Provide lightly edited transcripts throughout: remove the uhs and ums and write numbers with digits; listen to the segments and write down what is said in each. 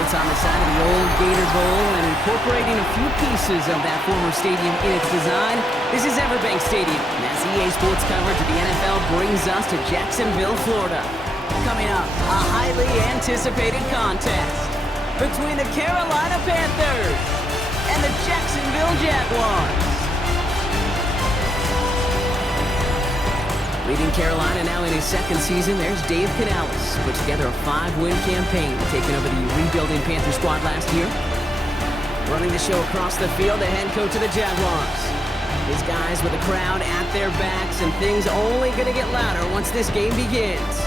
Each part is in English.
Built on the side of the old Gator Bowl and incorporating a few pieces of that former stadium in its design, this is Everbank Stadium. And as EA Sports coverage of the NFL brings us to Jacksonville, Florida. Coming up, a highly anticipated contest between the Carolina Panthers and the Jacksonville Jaguars. Leading Carolina now in his second season, there's Dave Canales. Put together a 5-win campaign, taking over the rebuilding Panther squad last year. Running the show across the field, the head coach of the Jaguars. His guys with the crowd at their backs, and things only going to get louder once this game begins.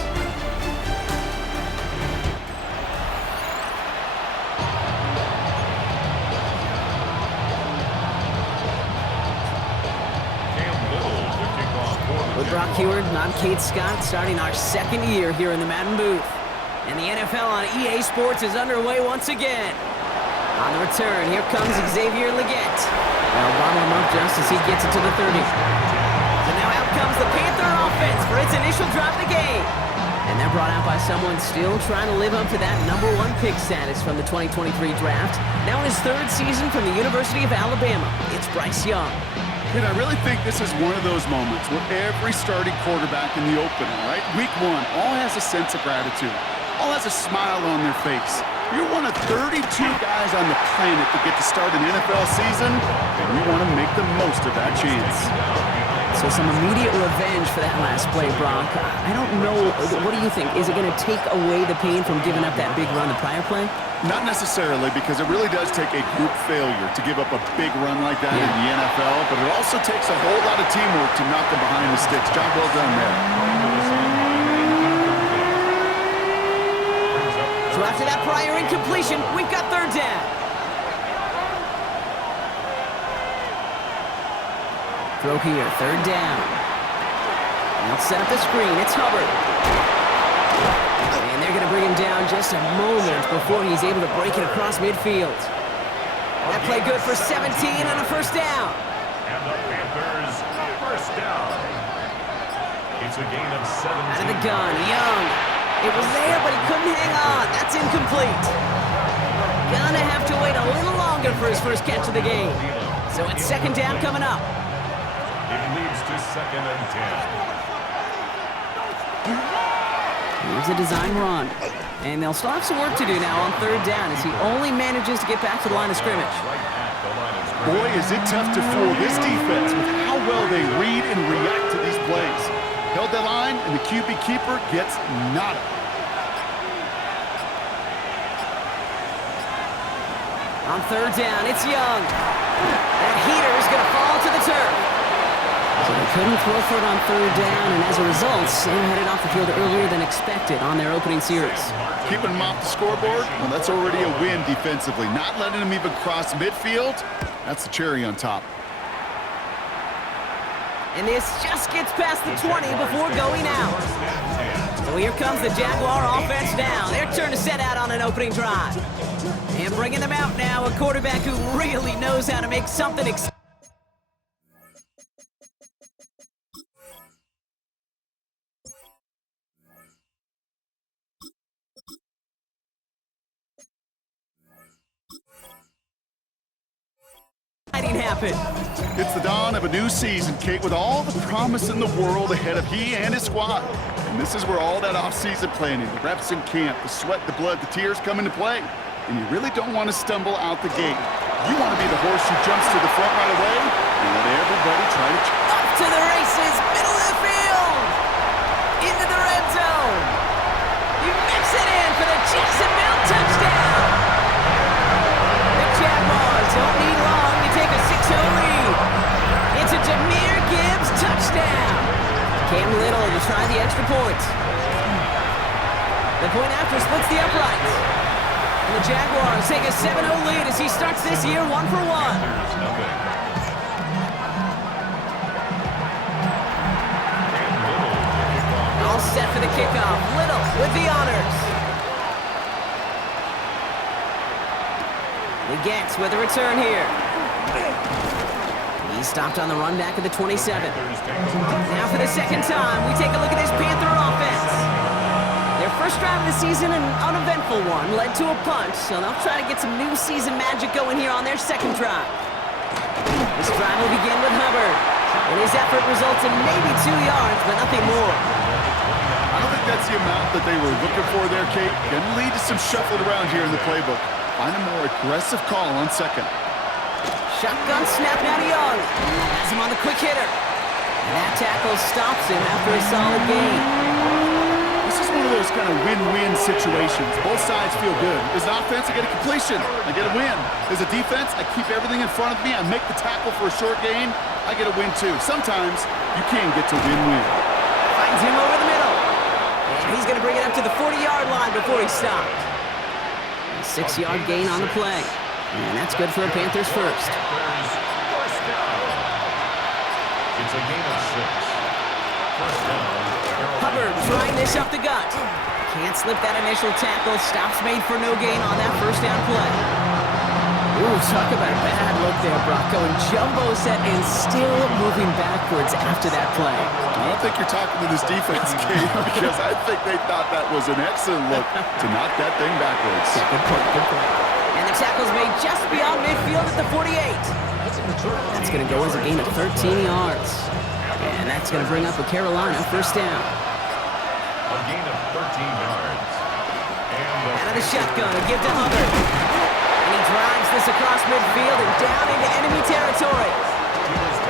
Brock Heward, I'm Kate Scott, starting our second year here in the Madden booth. And the NFL on EA Sports is underway once again. On the return, here comes Xavier Legette. They'll bottle him up just as he gets it to the 30. So now out comes the Panther offense for its initial drive of the game. And they're brought out by someone still trying to live up to that #1 pick status from the 2023 draft. Now in his third season from the University of Alabama, it's Bryce Young. And I really think this is one of those moments where every starting quarterback in the opener, right? Week 1, all has a sense of gratitude. All has a smile on their face. You're one of 32 guys on the planet that get to start an NFL season, and you want to make the most of that chance. So some immediate revenge for that last play, Brock. I don't know. What do you think? Is it going to take away the pain from giving up that big run the prior play? Not necessarily, because it really does take a group failure to give up a big run like that in the NFL, but it also takes a whole lot of teamwork to knock them behind the sticks. Job well done there. So after that prior incompletion, we've got third down. Throw here, third down. They'll set up the screen. It's Hubbard. And they're going to bring him down just a moment before he's able to break it across midfield. That play good for 17 and a first down. And the Panthers, first down. It's a gain of 17. Out of the gun, Young. It was there, but he couldn't hang on. That's incomplete. Gonna have to wait a little longer for his first catch of the game. So it's second down coming up. It leads to 2nd and 10. Here's a design run. And they'll still have some work to do now on third down as he only manages to get back to the line of scrimmage. Boy, is it tough to fool this defense with how well they read and react to these plays. Held that line, and the QB keeper gets nada. On third down, it's Young. That heater is going to fall to the turf. So they couldn't throw for it on third down, and as a result, they're headed off the field earlier than expected on their opening series. Keeping them off the scoreboard, well, that's already a win defensively. Not letting them even cross midfield, that's the cherry on top. And this just gets past the 20 before going out. So here comes the Jaguar offense now. Their turn to set out on an opening drive. And bringing them out now, a quarterback who really knows how to make something exciting. Happen. It's the dawn of a new season, Kate, with all the promise in the world ahead of he and his squad. And this is where all that off-season planning, the reps in camp, the sweat, the blood, the tears come into play. And you really don't want to stumble out the gate. You want to be the horse who jumps to the front right away and let everybody try to... Up to the races, middle of the field, into the red zone. You mix it in for the Jacksonville touchdown. The Jaguars don't need long to take a 6-0 lead. It's a Jahmyr Gibbs touchdown. Cam Little to try the extra point. The point after splits the uprights. And the Jaguars take a 7-0 lead as he starts this year 1 for 1. All set for the kickoff. Little with the honors. Legette with a return here. He stopped on the run back at the 27. Now for the second time, we take a look at this Panther offense. Their first First drive of the season, an uneventful one, led to a punt, so they'll try to get some new season magic going here on their second drive. This drive will begin with Hubbard, and his effort results in maybe 2 yards, but nothing more. I don't think that's the amount that they were looking for there, Kate. Going to lead to some shuffling around here in the playbook. Find a more aggressive call on second. Shotgun snap now to Young. Has him on the quick hitter. And that tackle stops him after a solid gain. This is one of those kind of win-win situations. Both sides feel good. As an offense, I get a completion. I get a win. As a defense, I keep everything in front of me. I make the tackle for a short gain. I get a win, too. Sometimes, you can get to win-win. Finds him over the middle. And he's going to bring it up to the 40-yard line before he stopped. A 6-yard gain on the play. And that's good for a Panthers first. First down. It's a gain of 6. First down. Hubbard trying this up the gut. Can't slip that initial tackle. Stops made for no gain on that first down play. Ooh, talk about a bad look there, Brock. Going jumbo set and still moving backwards after that play. I don't think you're talking to this defense, Kate, because I think they thought that was an excellent look to knock that thing backwards. Yeah, good point, good point. And the tackle's made just beyond midfield at the 48. That's going to go as a gain of 13 yards. And that's going to bring up a Carolina first down. A gain of 13 yards. And Out of the shotgun, a give to Hubbard. And he drives this across midfield and down into enemy territory.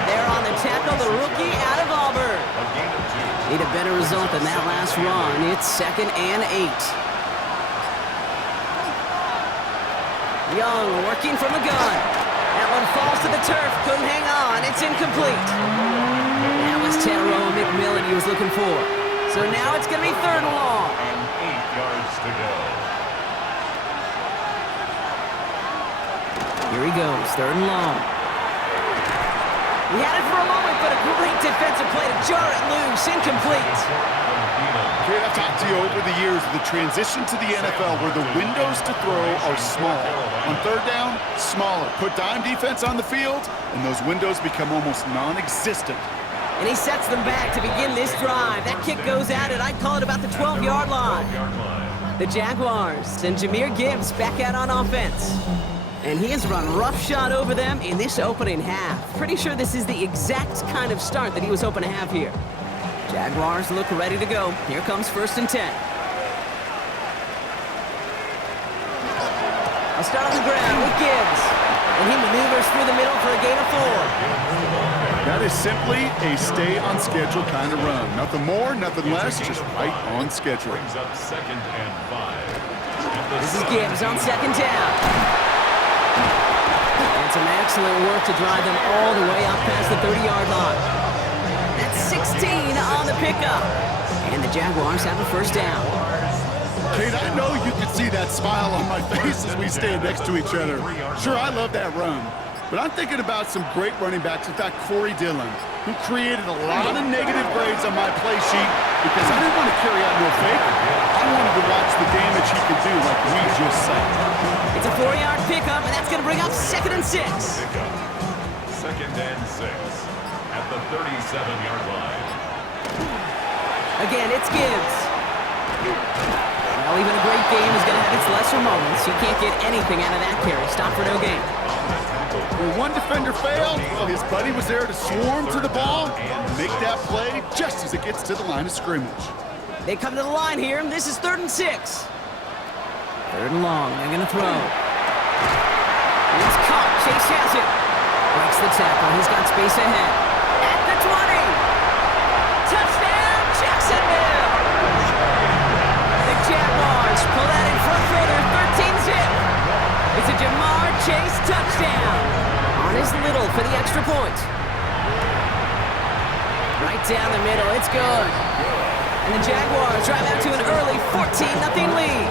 There on the tackle, the rookie out of Auburn. a gain of 2. Need a better result than that last run. It's 2nd and 8. Young working from a gun. That one falls to the turf. Couldn't hang on. It's incomplete. That was Tanaroa McMillan he was looking for. So now it's going to be 3rd and long. And 8 yards to go. Here he goes, 3rd and long. He had it for a moment, but a great defensive play to jar it loose. Incomplete. Kate, I've talked to you over the years of the transition to the NFL where the windows to throw are small. On 3rd down, smaller. Put dime defense on the field, and those windows become almost non-existent. And he sets them back to begin this drive. That kick goes out at, I'd call it about the 12-yard line. The Jaguars and Jahmyr Gibbs back out on offense. And he has run roughshod over them in this opening half. Pretty sure this is the exact kind of start that he was hoping to have here. Jaguars look ready to go. Here comes 1st and 10. I'll start on the ground with Gibbs. And he maneuvers through the middle for a gain of 4. That is simply a stay-on-schedule kind of run. Nothing more, nothing less, just right on schedule. Brings up 2nd and 5. This is Gibbs on 2nd down. And some excellent work to drive them all the way up past the 30-yard line. That's 16 on the pickup. And the Jaguars have a first down. Kate, I know you can see that smile on my face as we stand next to each other. Sure, I love that run. But I'm thinking about some great running backs. In fact, Corey Dillon, who created a lot of negative grades on my play sheet because I didn't want to carry out no fake. I wanted to watch the damage he could do like we just saw. It's a 4-yard pickup, and that's going to bring up 2nd and 6. Pickup. 2nd and 6 at the 37-yard line. Again, it's Gibbs. Well, even a great game is going to have its lesser moments. You can't get anything out of that carry. Stop for no gain. When one defender failed, well, his buddy was there to swarm to the ball and make that play just as it gets to the line of scrimmage. They come to the line here, and this is 3rd and 6. 3rd and long. They're going to throw. And it's caught. Chase has it. Breaks the tackle. He's got space ahead. At the 20. Touchdown, Jacksonville. The Jaguars pull that in front further. 13-zip. It's a Jamar Chase touchdown. On his little for the extra point. Right down the middle. It's good. And the Jaguars drive out to an early 14-0 lead.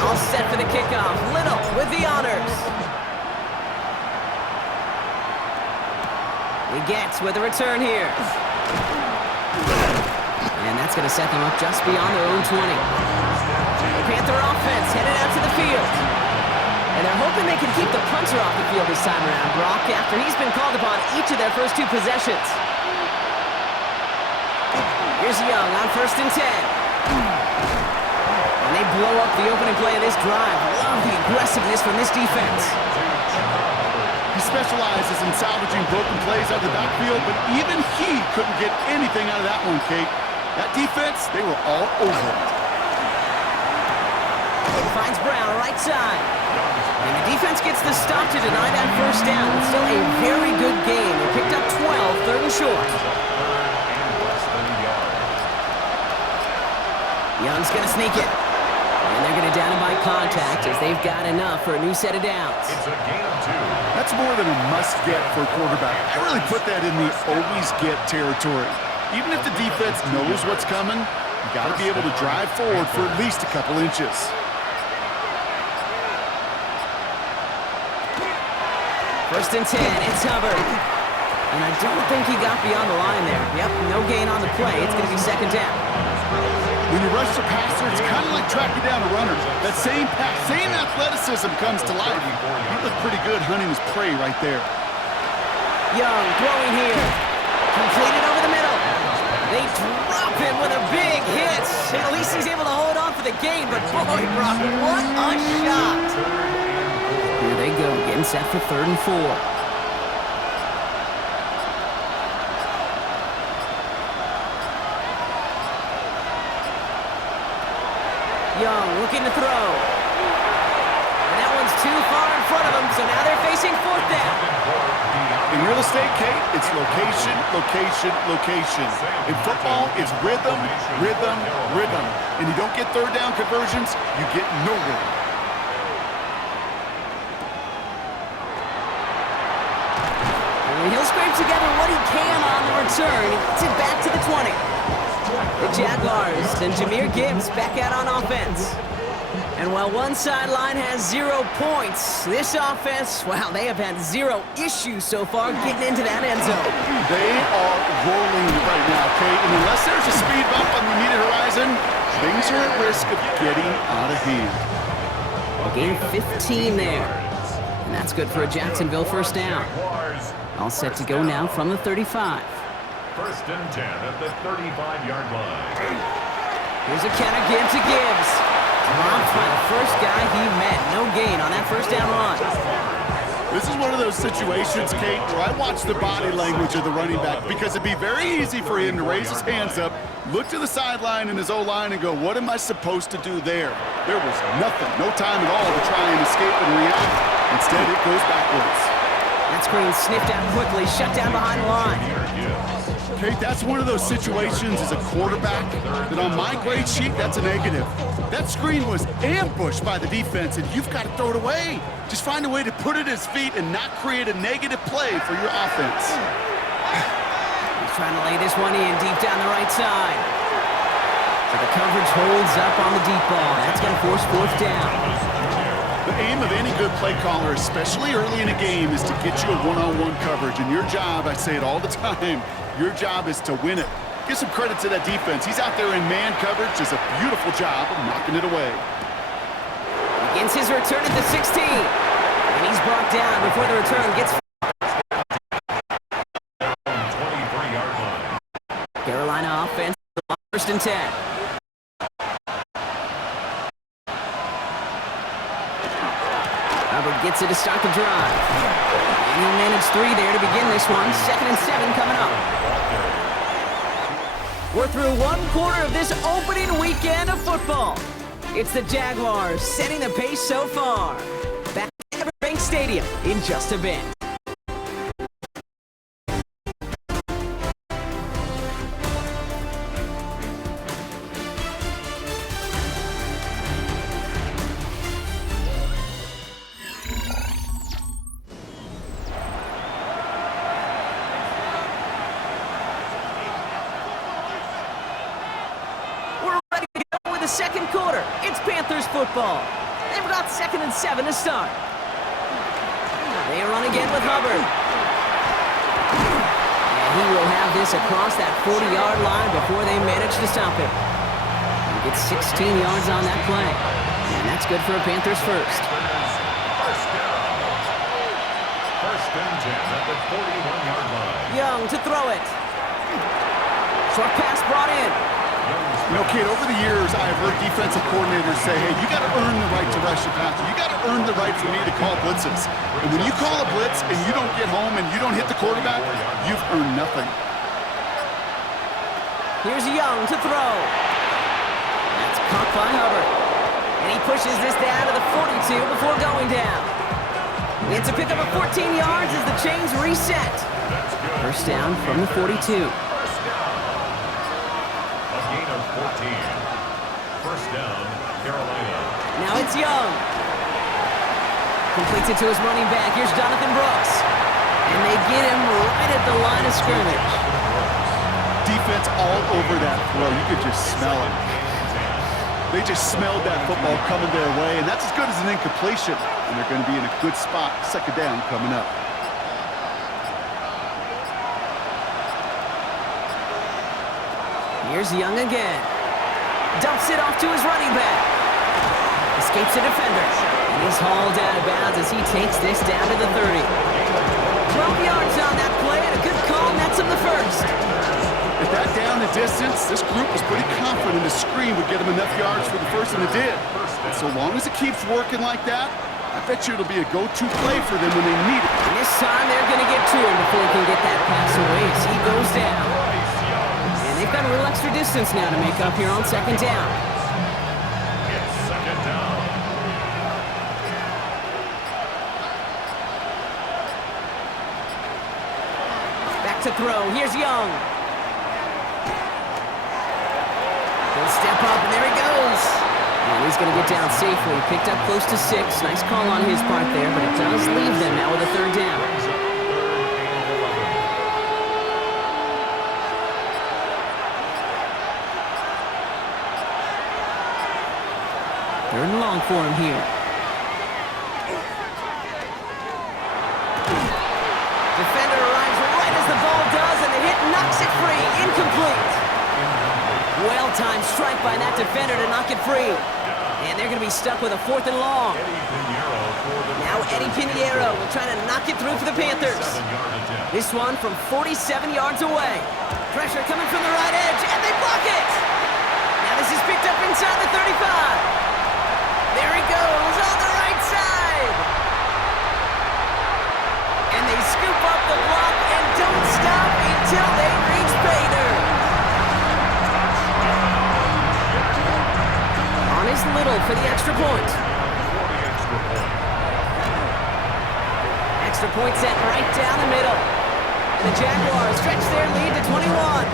All set for the kickoff. Little with the honors. He gets with a return here. And that's going to set them up just beyond their own 20. The Panther offense headed out to the field. And they're hoping they can keep the punter off the field this time around, Brock, after he's been called upon each of their first 2 possessions. Here's Young on 1st and 10. And they blow up the opening play of this drive. Love the aggressiveness from this defense. He specializes in salvaging broken plays out of the backfield, but even he couldn't get anything out of that one, Kate. That defense, they were all over it. Finds Brown, right side. And the defense gets the stop to deny that first down. It's still a very good game. They picked up 12, 3rd and short. Young's going to sneak it. And they're going to down him by contact as they've got enough for a new set of downs. It's a gain of 2. That's more than a must-get for a quarterback. I really put that in the always-get territory. Even if the defense knows what's coming, you got to be able to drive forward for at least a couple inches. First and 10, it's Hubbard. And I don't think he got beyond the line there. Yep, no gain on the play. It's going to be 2nd down. When you rush the passer, it's kind of like tracking down a runner. That same pass, same athleticism comes to life. He looked pretty good hunting his prey right there. Young throwing here. Completed over the middle. They drop him with a big hit. At least he's able to hold on for the gain, but boy, Brock, what a shot. Here they go, getting set for 3rd and 4. Young looking to throw. And that one's too far in front of him, so now they're facing 4th down. In real estate, Kate, it's location, location, location. In football, it's rhythm, rhythm, rhythm. And you don't get 3rd down conversions, you get no rhythm. He'll scrape together what he can on the return. He gets it back to the 20. The Jaguars and Jahmyr Gibbs back out on offense. And while one sideline has 0 points, this offense, wow, they have had 0 issues so far getting into that end zone. They are rolling right now, Kate. And unless there's a speed bump on the immediate horizon, things are at risk of getting out of hand. A gain of 15 there. And that's good for a Jacksonville first down. All set to go now from the 35. 1st and 10 at the 35-yard line. Here's a counter give to Gibbs. Dropped by the first guy he met. No gain on that first down run. This is one of those situations, Kate, where I watch the body language of the running back because it'd be very easy for him to raise his hands up, look to the sideline in his O-line and go, what am I supposed to do there? There was nothing, no time at all to try and escape and react. Instead, it goes backwards. That screen sniffed out quickly, shut down behind the line. Kate, that's one of those situations as a quarterback that on my grade sheet, that's a negative. That screen was ambushed by the defense, and you've got to throw it away. Just find a way to put it at his feet and not create a negative play for your offense. He's trying to lay this one in deep down the right side. So the coverage holds up on the deep ball. That's going to force 4th down. The aim of any good play caller, especially early in a game, is to get you a one-on-one coverage. And your job, I say it all the time, your job is to win it. Give some credit to that defense. He's out there in man coverage, does a beautiful job of knocking it away. Begins his return at the 16. And he's brought down before the return gets 23-yard line. Carolina offense, 1st and 10. Hubbard gets it to start the drive. And he'll manage 3 there to begin this one. 2nd and 7 coming up. We're through 1 quarter of this opening weekend of football. It's the Jaguars setting the pace so far. Back at Everbank Stadium in just a bit. The second quarter, it's Panthers football. They've got 2nd and 7 to start. They run again with Hubbard. And he will have this across that 40-yard line before they manage to stop him. He gets 16 yards on that play. And that's good for a Panthers first. First and 10 at the 41-yard line. Young to throw it. Short pass brought in. You know, Kate, over the years, I've heard defensive coordinators say, hey, you got to earn the right to rush the passer. You got to earn the right for me to call blitzes. And when you call a blitz and you don't get home and you don't hit the quarterback, you've earned nothing. Here's Young to throw. That's caught by Hubbard. And he pushes this down to the 42 before going down. It's a pickup of 14 yards as the chains reset. First down from the 42. A gain of 14. First down, Carolina. Now it's Young. Completes it to his running back. Here's Jonathan Brooks. And they get him right at the line of scrimmage. Defense all over that throw. You could just smell it. They just smelled that football coming their way, and that's as good as an incompletion. And they're going to be in a good spot. Second down coming up. Here's Young again. Dumps it off to his running back. Escapes a defender. And he's hauled out of bounds as he takes this down to the 30. 12 yards on that play, and a good call nets him the first. At that down and distance, this group was pretty confident the screen would get them enough yards for the first, and it did. And so long as it keeps working like that, I bet you it'll be a go-to play for them when they need it. And this time they're going to get to him before he can get that pass away as he goes down. And they've got a little extra distance now to make up here on second down. It's second down. Back to throw. Here's Young. He'll step up, and there he goes. And he's going to get down safely. Picked up close to 6. Nice call on his part there, but it does leave them now with a third down. Brings up third and 11. Third and long for him here. Defender arrives right as the ball does, and the hit knocks it free. Incomplete. Well-timed strike by that defender to knock it free. And they're going to be stuck with a fourth and long. Now Eddie Pinheiro will try to knock it through for the Panthers. This one from 47 yards away. Pressure coming from the right edge, and they block it. Now this is picked up inside the 35. There he goes on the right side. And they scoop up the block and don't stop until they reach pay dirt. On is Little for the extra point. Extra point set right down the middle. And the Jaguars stretch their lead to 21.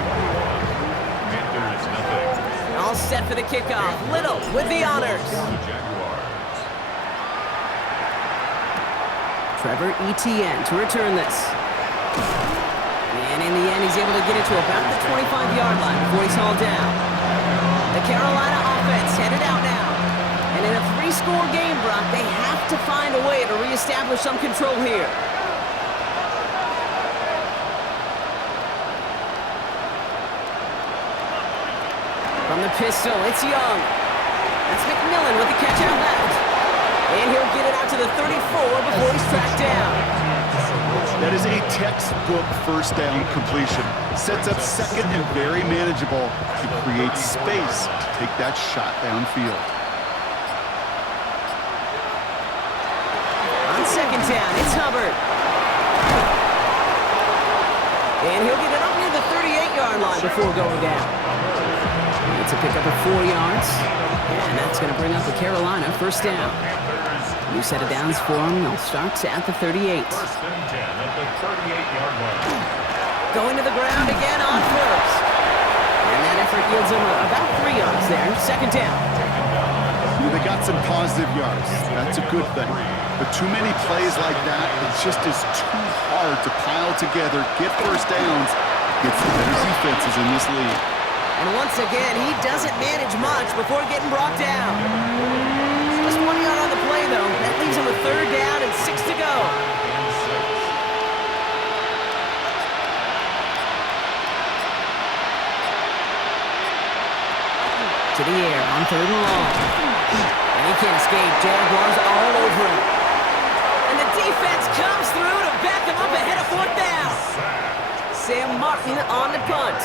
Panthers nothing. All set for the kickoff. Little with the honors. Trevor Etienne to return this. And in the end, he's able to get it to about the 25-yard line before he's hauled down. The Carolina offense headed out now. And in a 3-score game, Brock, they have to find a way to reestablish some control here. From the pistol, it's Young. That's McMillan with the catch out left. And he'll get it out to the 34 before he's tracked down. That is a textbook first down completion. Sets up second and very manageable to create space to take that shot downfield. On second down, it's Hubbard. And he'll get it up near the 38-yard line before going down. It's a pickup of 4 yards. And that's going to bring up the Carolina first down. New set of downs for them. They'll start at the 38. First and 10 at the 38-yard line. Going to the ground again on first. And that effort yields them about 3 yards there. Second down. They got some positive yards. That's a good thing. But too many plays like that, it just is too hard to pile together, get first downs against the better defenses in this league. And once again, he doesn't manage much before getting brought down. Just 1 yard on the play, though. That leaves him with third down and 6 to go. To the air on third and long. And he can't escape. Jaguars all over him. And the defense comes through to back him up ahead of fourth down. Sam Martin on the punt.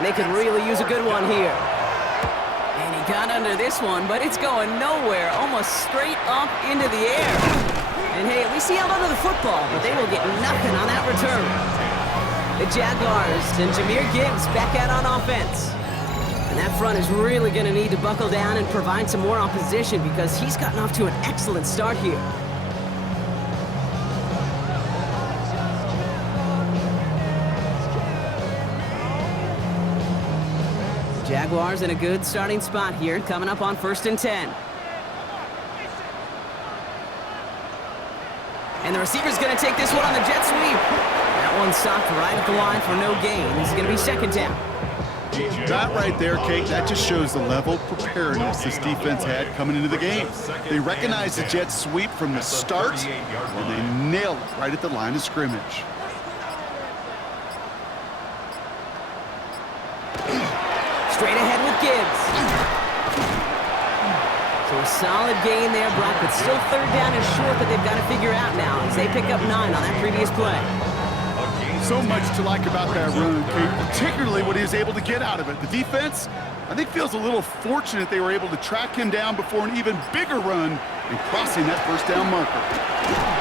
And they could really use a good one here. And he got under this one, but it's going nowhere, almost straight up into the air. And hey, at least he held onto the football, but they will get nothing on that return. The Jaguars and Jahmyr Gibbs back out on offense. And that front is really going to need to buckle down and provide some more opposition because he's gotten off to an excellent start here. Jaguars in a good starting spot here, coming up on 1st and 10. And the receiver's going to take this one on the jet sweep. That one stopped right at the line for no gain. It's going to be 2nd down. That right there, Kate, that just shows the level of preparedness this defense had coming into the game. They recognized the jet sweep from the start, and they nailed it right at the line of scrimmage. Straight ahead with Gibbs. So a solid gain there, Brock, but still 3rd down is short that they've got to figure out now as they pick up 9 on that previous play. So much to like about that run, Kate, particularly what he was able to get out of it. The defense, I think, feels a little fortunate they were able to track him down before an even bigger run and crossing that 1st down marker.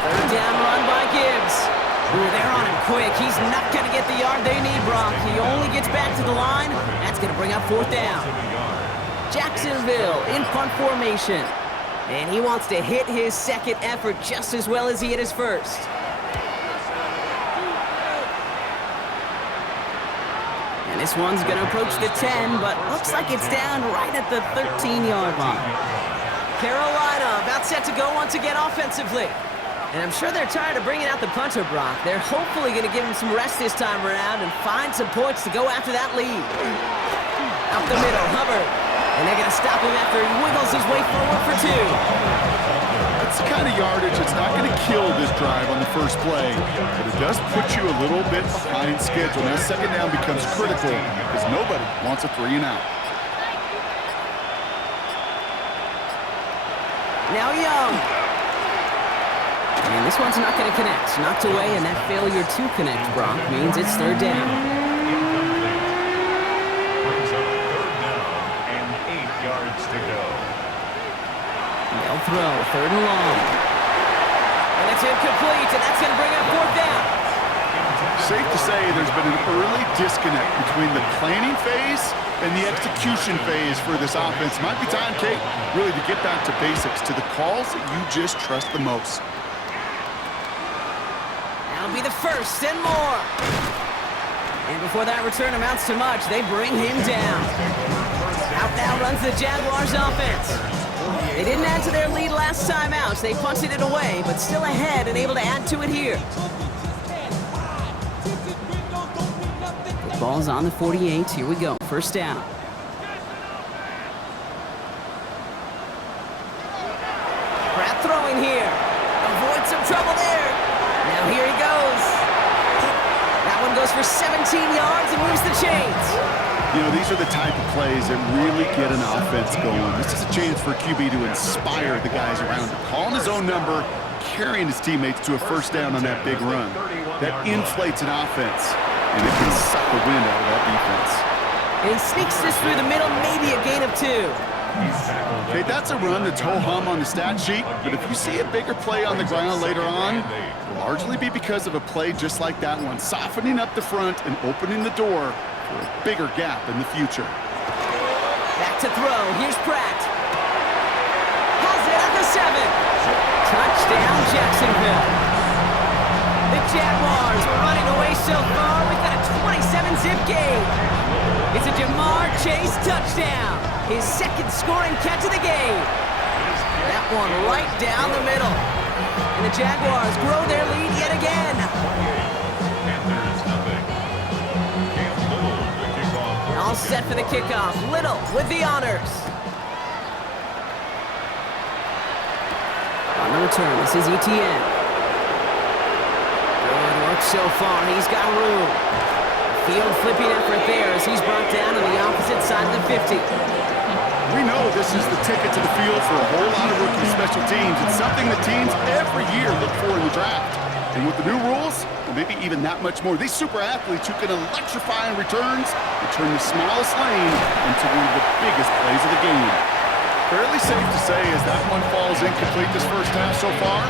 3rd down run by Gibbs. Ooh, they're on him quick. He's not going to get the yard they need, Brock. He only gets back to the line. That's going to bring up 4th down. Jacksonville in punt formation. And he wants to hit his 2nd effort just as well as he hit his 1st. And this one's going to approach the 10, but looks like it's down right at the 13-yard line. Carolina about set to go once again offensively. And I'm sure they're tired of bringing out the punter, Brock. They're hopefully going to give him some rest this time around and find some points to go after that lead. Up the middle, Hubbard. And they're going to stop him after he wiggles his way forward for 2. That's the kind of yardage that's not going to kill this drive on the first play, but it does put you a little bit behind schedule. Now 2nd down becomes critical because nobody wants a 3 and out. Now Young. And this one's not going to connect. Knocked away, and that failure to connect, Brock, means it's 3rd down. Brings up 3rd down and 8 yards to go. They'll throw, 3rd and long. And it's incomplete, and that's going to bring up 4th down. Safe to say there's been an early disconnect between the planning phase and the execution phase for this offense. Might be time, Kate, really to get back to basics, to the calls that you just trust the most. That'll be the 1st and more. And before that return amounts to much, they bring him down. Out now runs the Jaguars offense. They didn't add to their lead last time out. They punted it away, but still ahead and able to add to it here. The ball's on the 48. Here we go. 1st down. Pratt throwing here. Avoid some trouble there. Now here he goes. That one goes for 17 yards and moves the chains. You know, these are the type of plays that really get an offense going. This is a chance for QB to inspire the guys around him. Calling his own number, carrying his teammates to a 1st down on that big run. That inflates an offense, and it can suck the wind out of that defense. And he sneaks this through the middle, maybe a gain of 2. Okay, that's a run that's ho-hum on the stat sheet, but if you see a bigger play on the ground later on, it'll largely be because of a play just like that one, softening up the front and opening the door for a bigger gap in the future. Back to throw. Here's Pratt. Has it at the 7. Touchdown, Jacksonville. The Jaguars are running away so far. We've got a 27-zip game. It's a Jamar Chase touchdown. His 2nd scoring catch of the game. That one right down the middle. And the Jaguars grow their lead yet again. Panthers nothing. Cam Little to kick off. All set for the kickoff. Little with the honors. On the return, this is ETN. Good work so far. He's got room. Field flipping effort there as he's brought down on the opposite side of the 50. We know this is the ticket to the field for a whole lot of rookie special teams. It's something the teams every year look for in the draft. And with the new rules, well, maybe even that much more, these super athletes who can electrify in returns and turn the smallest lane into one of the biggest plays of the game. Fairly safe to say as that one falls incomplete this first half so far,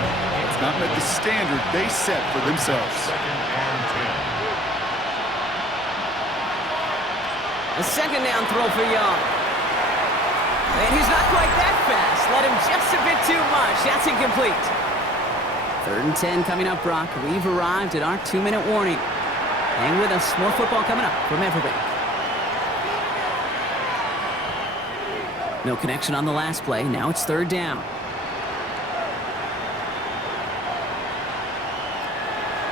it's not met the standard they set for themselves. A second down throw for Young. And he's not quite that fast. Let him just a bit too much. That's incomplete. 3rd and 10 coming up, Brock. We've arrived at our 2-minute warning. Hang with us. More football coming up from everywhere. No connection on the last play. Now it's 3rd down.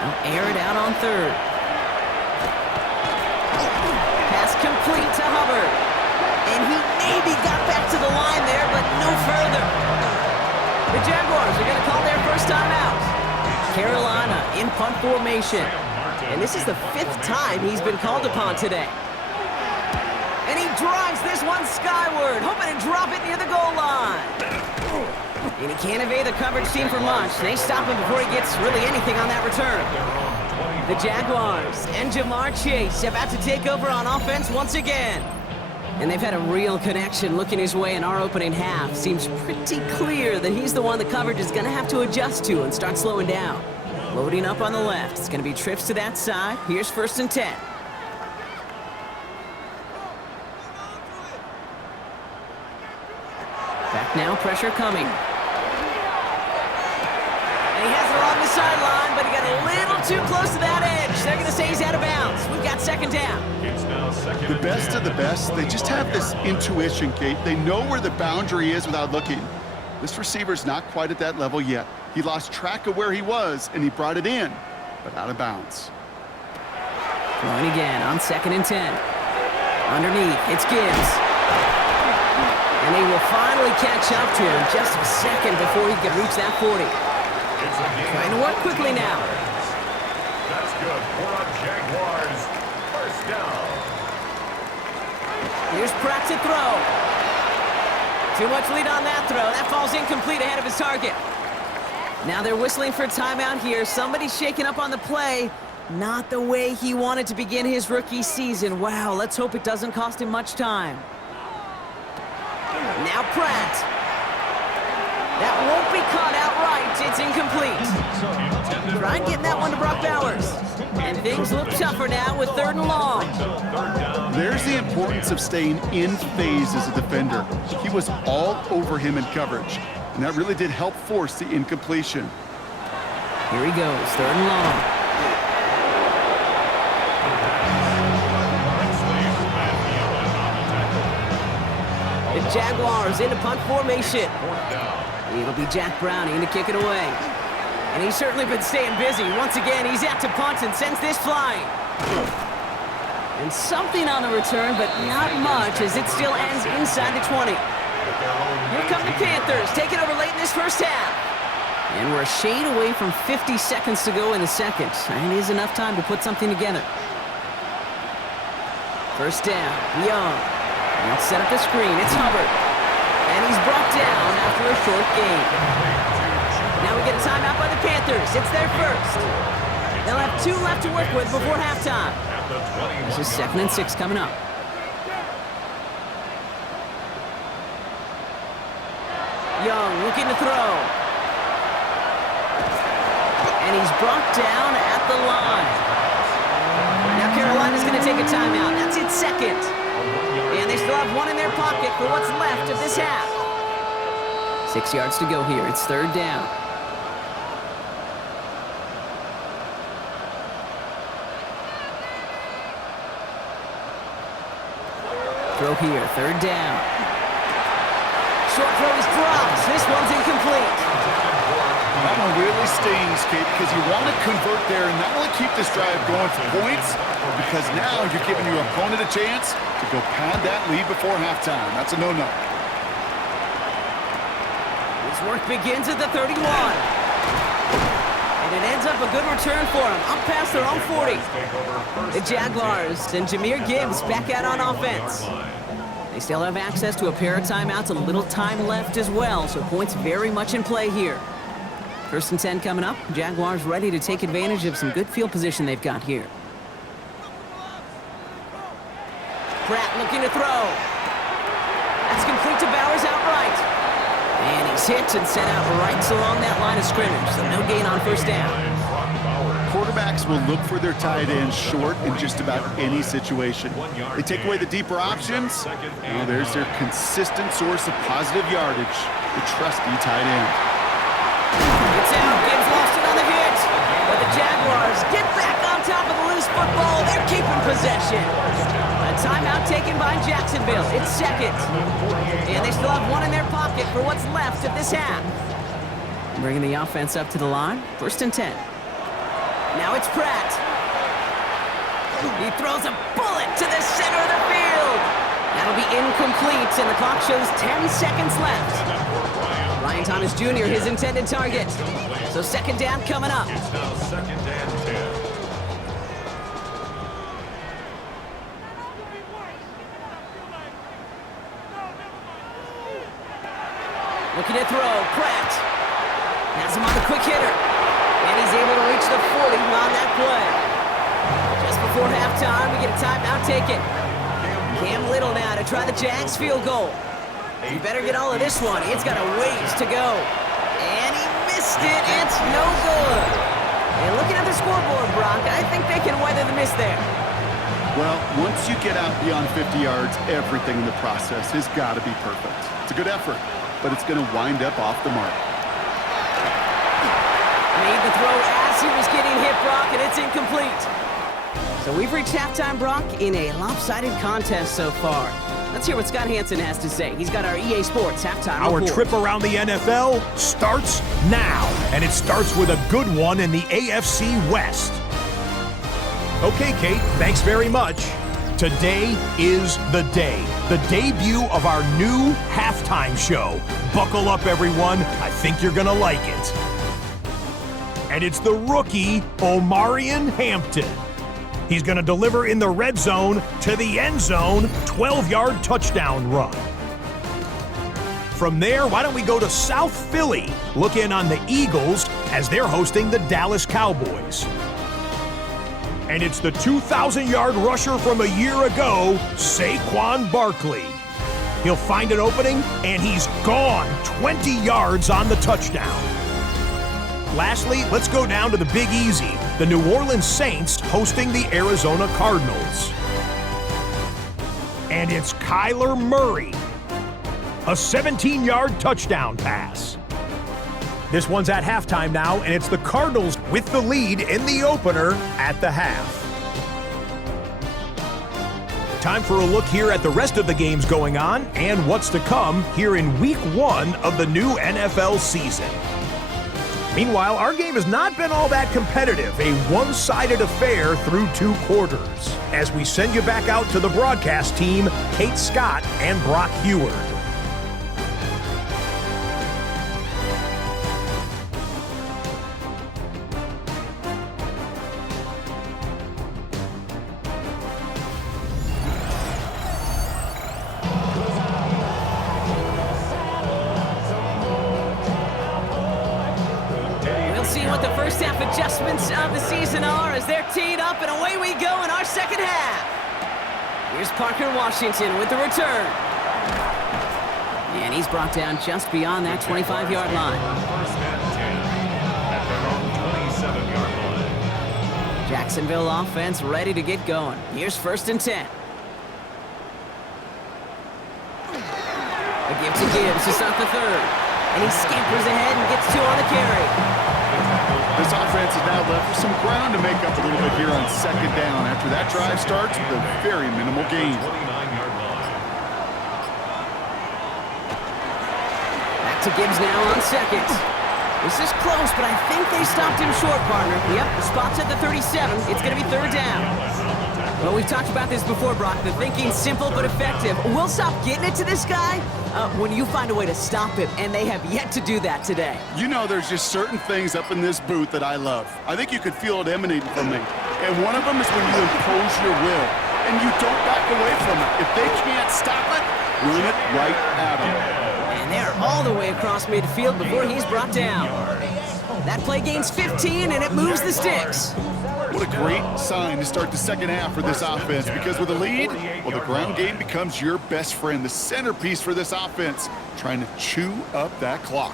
Now air it out on 3rd. Pass complete to Hubbard. And he maybe got back to the line there, but no further. The Jaguars are going to call their first time out. Carolina in punt formation. And this is the 5th time he's been called upon today. And he drives this one skyward, hoping to drop it near the goal line. And he can't evade the coverage team for much. They stop him before he gets really anything on that return. The Jaguars and Jamar Chase about to take over on offense once again. And they've had a real connection looking his way in our opening half. Seems pretty clear that he's the one the coverage is going to have to adjust to and start slowing down. Loading up on the left. It's going to be trips to that side. Here's 1st and 10. Back now, pressure coming. And he has it along the sideline, but he got a little too close to that edge. They're going to say he's out of bounds. We've got 2nd down. The best of the best, they just have this intuition, Kate. They know where the boundary is without looking. This receiver's not quite at that level yet. He lost track of where he was, and he brought it in, but out of bounds. Throwing again on 2nd and 10. Underneath, it's Gibbs. And they will finally catch up to him just a second before he can reach that 40. Trying to work quickly now. That's good for a Jaguars first down. Here's Pratt to throw. Too much lead on that throw. That falls incomplete ahead of his target. Now they're whistling for a timeout here. Somebody's shaking up on the play. Not the way he wanted to begin his rookie season. Wow, let's hope it doesn't cost him much time. Now Pratt. That won't be caught outright. It's incomplete. Try getting that one to Brock Bowers. And things look tougher now with 3rd and long. There's the importance of staying in phase as a defender. He was all over him in coverage, and that really did help force the incompletion. Here he goes, 3rd and long. The Jaguars into punt formation. It'll be Jack Browning to kick it away. And he's certainly been staying busy. Once again, he's out to punt and sends this flying. And something on the return, but not much as it still ends inside the 20. Here come the Panthers, taking over late in this first half. And we're a shade away from 50 seconds to go in the second. And it is enough time to put something together. 1st down, Young. Now set up the screen, it's Hubbard. And he's brought down after a short gain. Now we get a timeout by the Panthers. It's their first. They'll have 2 left to work with before halftime. This is 2nd and 6 coming up. Young looking to throw. And he's brought down at the line. Now Carolina's going to take a timeout. That's its 2nd. And they still have 1 in their pocket for what's left of this half. 6 yards to go here. It's 3rd down. Throw here, 3rd down. Short throw is dropped. This one's incomplete. That one really stings, Kate, because you want to convert there and not only keep this drive going for points, because now you're giving your opponent a chance to go pad that lead before halftime. That's a no-no. His work begins at the 31. And it ends up a good return for him, up past their own 40. The Jaguars and Jahmyr Gibbs back out on offense. They still have access to a pair of timeouts, a little time left as well, so points very much in play here. First and 10 coming up. Jaguars ready to take advantage of some good field position they've got here. Pratt looking to throw. That's complete to Bowers outright. And he's hit and sent out right along that line of scrimmage, so no gain on first down. Quarterbacks will look for their tight ends short in just about any situation. They take away the deeper options. Now there's their consistent source of positive yardage, the trusty tight end. It's out. Gibbs lost it on the hit. But the Jaguars get back on top of the loose football. They're keeping possession. A timeout taken by Jacksonville. It's second. And they still have one in their pocket for what's left of this half. Bringing the offense up to the line. First and 10. Now it's Pratt. He throws a bullet to the center of the field. That'll be incomplete, and the clock shows 10 seconds left. Ryan Thomas Jr., his intended target. So second down coming up. It's now second and 10. Looking to throw, Pratt. Has him on the quick hitter. And he's able to reach the 40 on that play. Just before halftime, we get a timeout taken. Cam Little now to try the Jags field goal. You better get all of this one. It's got a ways to go. And he missed it. It's no good. And looking at the scoreboard, Brock, I think they can weather the miss there. Well, once you get out beyond 50 yards, everything in the process has got to be perfect. It's a good effort, but it's going to wind up off the mark. Made the throw as he was getting hit, Brock, and it's incomplete. So we've reached halftime, Brock, in a lopsided contest so far. Let's hear what Scott Hansen has to say. He's got our EA Sports halftime Our report. trip around the NFL starts now, and it starts with a good one in the AFC West. Okay, Kate, thanks very much. Today is the day, the debut of our new halftime show. Buckle up, everyone. I think you're going to like it. And it's the rookie, Omarion Hampton. He's going to deliver in the red zone to the end zone, 12-yard touchdown run. From there, why don't we go to South Philly, look in on the Eagles as they're hosting the Dallas Cowboys. And it's the 2,000-yard rusher from a year ago, Saquon Barkley. He'll find an opening, and he's gone 20 yards on the touchdown. Lastly, let's go down to the Big Easy, the New Orleans Saints hosting the Arizona Cardinals. And it's Kyler Murray, a 17-yard touchdown pass. This one's at halftime now, and it's the Cardinals with the lead in the opener at the half. Time for a look here at the rest of the games going on and what's to come here in Week 1 of the new NFL season. Meanwhile, our game has not been all that competitive, a one-sided affair through 2 quarters. As we send you back out to the broadcast team, Kate Scott and Brock Heward. What the first half adjustments of the season are as they're teed up, and away we go in our second half. Here's Parker Washington with the return. And he's brought down just beyond that 25-yard line. First and 10 at their own 27-yard line. Jacksonville offense ready to get going. Here's first and 10. A give to Gibbs to start the third. And he scampers ahead and gets 2 on the carry. This offense is now left with some ground to make up a little bit here on second down after that drive starts with a very minimal gain. 29-yard line. Back to Gibbs now on second. This is close, but I think they stopped him short, partner. Yep, the spot's at the 37. It's going to be third down. Well, we've talked about this before, Brock. The thinking's simple but effective. We'll stop getting it to this guy when you find a way to stop him, and they have yet to do that today. You know, there's just certain things up in this booth that I love. I think you could feel it emanating from me. And one of them is when you impose your will, and you don't back away from it. If they can't stop it, run it right at them. And they're all the way across midfield before he's brought down. That play gains 15, and it moves the sticks. What a great sign to start the second half for this offense, because with a lead, well, the ground game becomes your best friend, the centerpiece for this offense, trying to chew up that clock.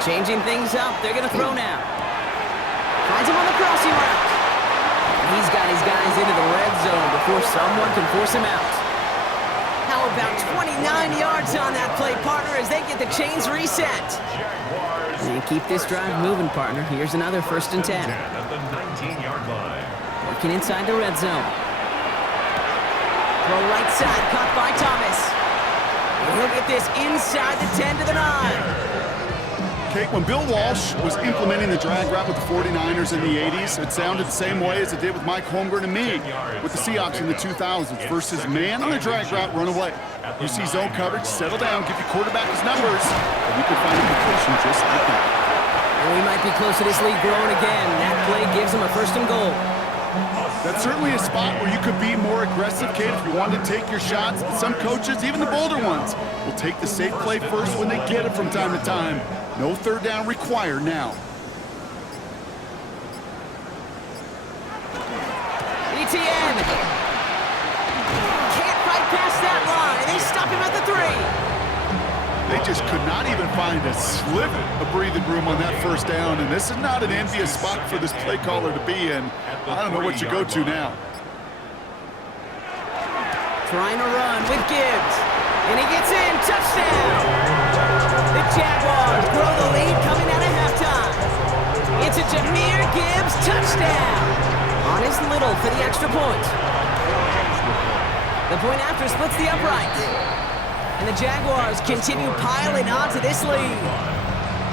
Changing things up, they're going to throw now. Finds him on the crossing route. He's got his guys into the red zone before someone can force him out. How about 29 yards on that play, partner, as they get the chains reset. And keep this drive moving, partner. Here's another 1st and 10. At the 19-yard line. Working inside the red zone. Throw right side, caught by Thomas. And he'll get this inside the 10 to the 9. Kate, when Bill Walsh was implementing the drag route with the 49ers in the 80s, it sounded the same way as it did with Mike Holmgren and me with the Seahawks in the 2000s versus man on the drag route, run away. You see zone coverage, settle down, give your quarterback his numbers, and you can find a completion just like that. And we might be close to this lead growing again. That play gives him a 1st and goal. That's certainly a spot where you could be more aggressive, Kate, if you wanted to take your shots. Some coaches, even the bolder ones, will take the safe play first when they get it from time to time. No 3rd down required now. ETN can't fight past that line. They stop him at the 3. They just could not even find a sliver of breathing room on that 1st down, and this is not an envious spot for this play caller to be in. I don't know what you go to now. Trying to run with Gibbs, and he gets in. Touchdown! The Jaguars grow the lead coming out of halftime. It's a Jahmyr Gibbs touchdown on his little for the extra point. The point after splits the upright. And the Jaguars continue piling on to this lead.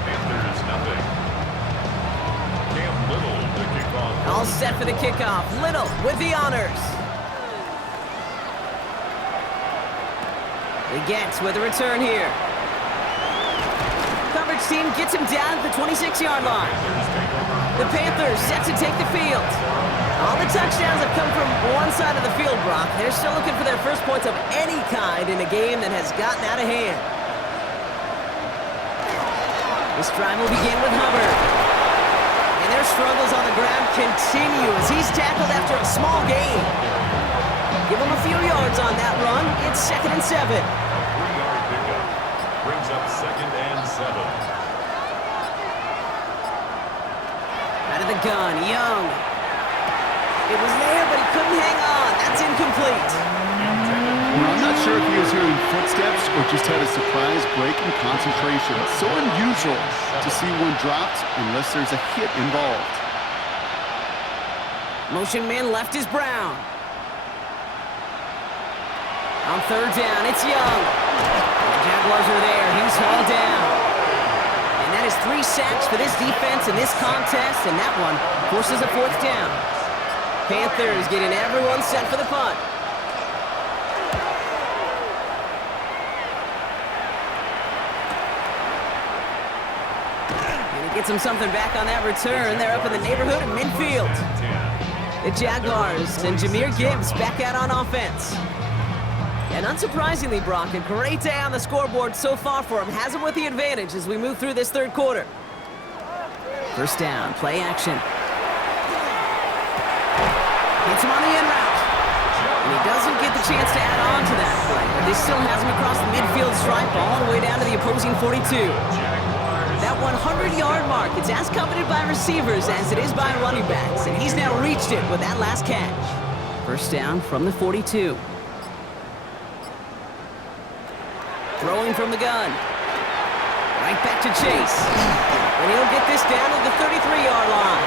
Panthers nothing. Cam Little to kick off. All set for the kickoff. Little with the honors. Against with a return here. Coverage team gets him down at the 26-yard line. The Panthers set to take the field. All the touchdowns have come from one side of the field, Brock. They're still looking for their first points of any kind in a game that has gotten out of hand. This drive will begin with Hubbard. And their struggles on the ground continue as he's tackled after a small gain. Give him a few yards on that run. It's 2nd and 7. 3-yard pickup. Brings up 2nd and 7. Out of the gun, Young. It was there, but he couldn't hang on. That's incomplete. Well, I'm not sure if he was hearing footsteps or just had a surprise break in concentration. It's so unusual to see one dropped unless there's a hit involved. Motion man left is Brown. On 3rd down, it's Young. The Jaguars are there. He's hauled down. And that is 3 sacks for this defense in this contest, and that one forces a 4th down. Panthers getting everyone set for the punt. And he gets him something back on that return. They're up in the neighborhood of midfield. The Jaguars and Jahmyr Gibbs back out on offense. And unsurprisingly, Brock, a great day on the scoreboard so far for him. Has him with the advantage as we move through this 3rd quarter. 1st down, play action. Hits him on the in route. And he doesn't get the chance to add on to that play. But this still has him across the midfield stripe all the way down to the opposing 42. That 100-yard mark, it's as coveted by receivers as it is by running backs. And he's now reached it with that last catch. 1st down from the 42. Throwing from the gun. Right back to Chase. And he'll get this down to the 33-yard line.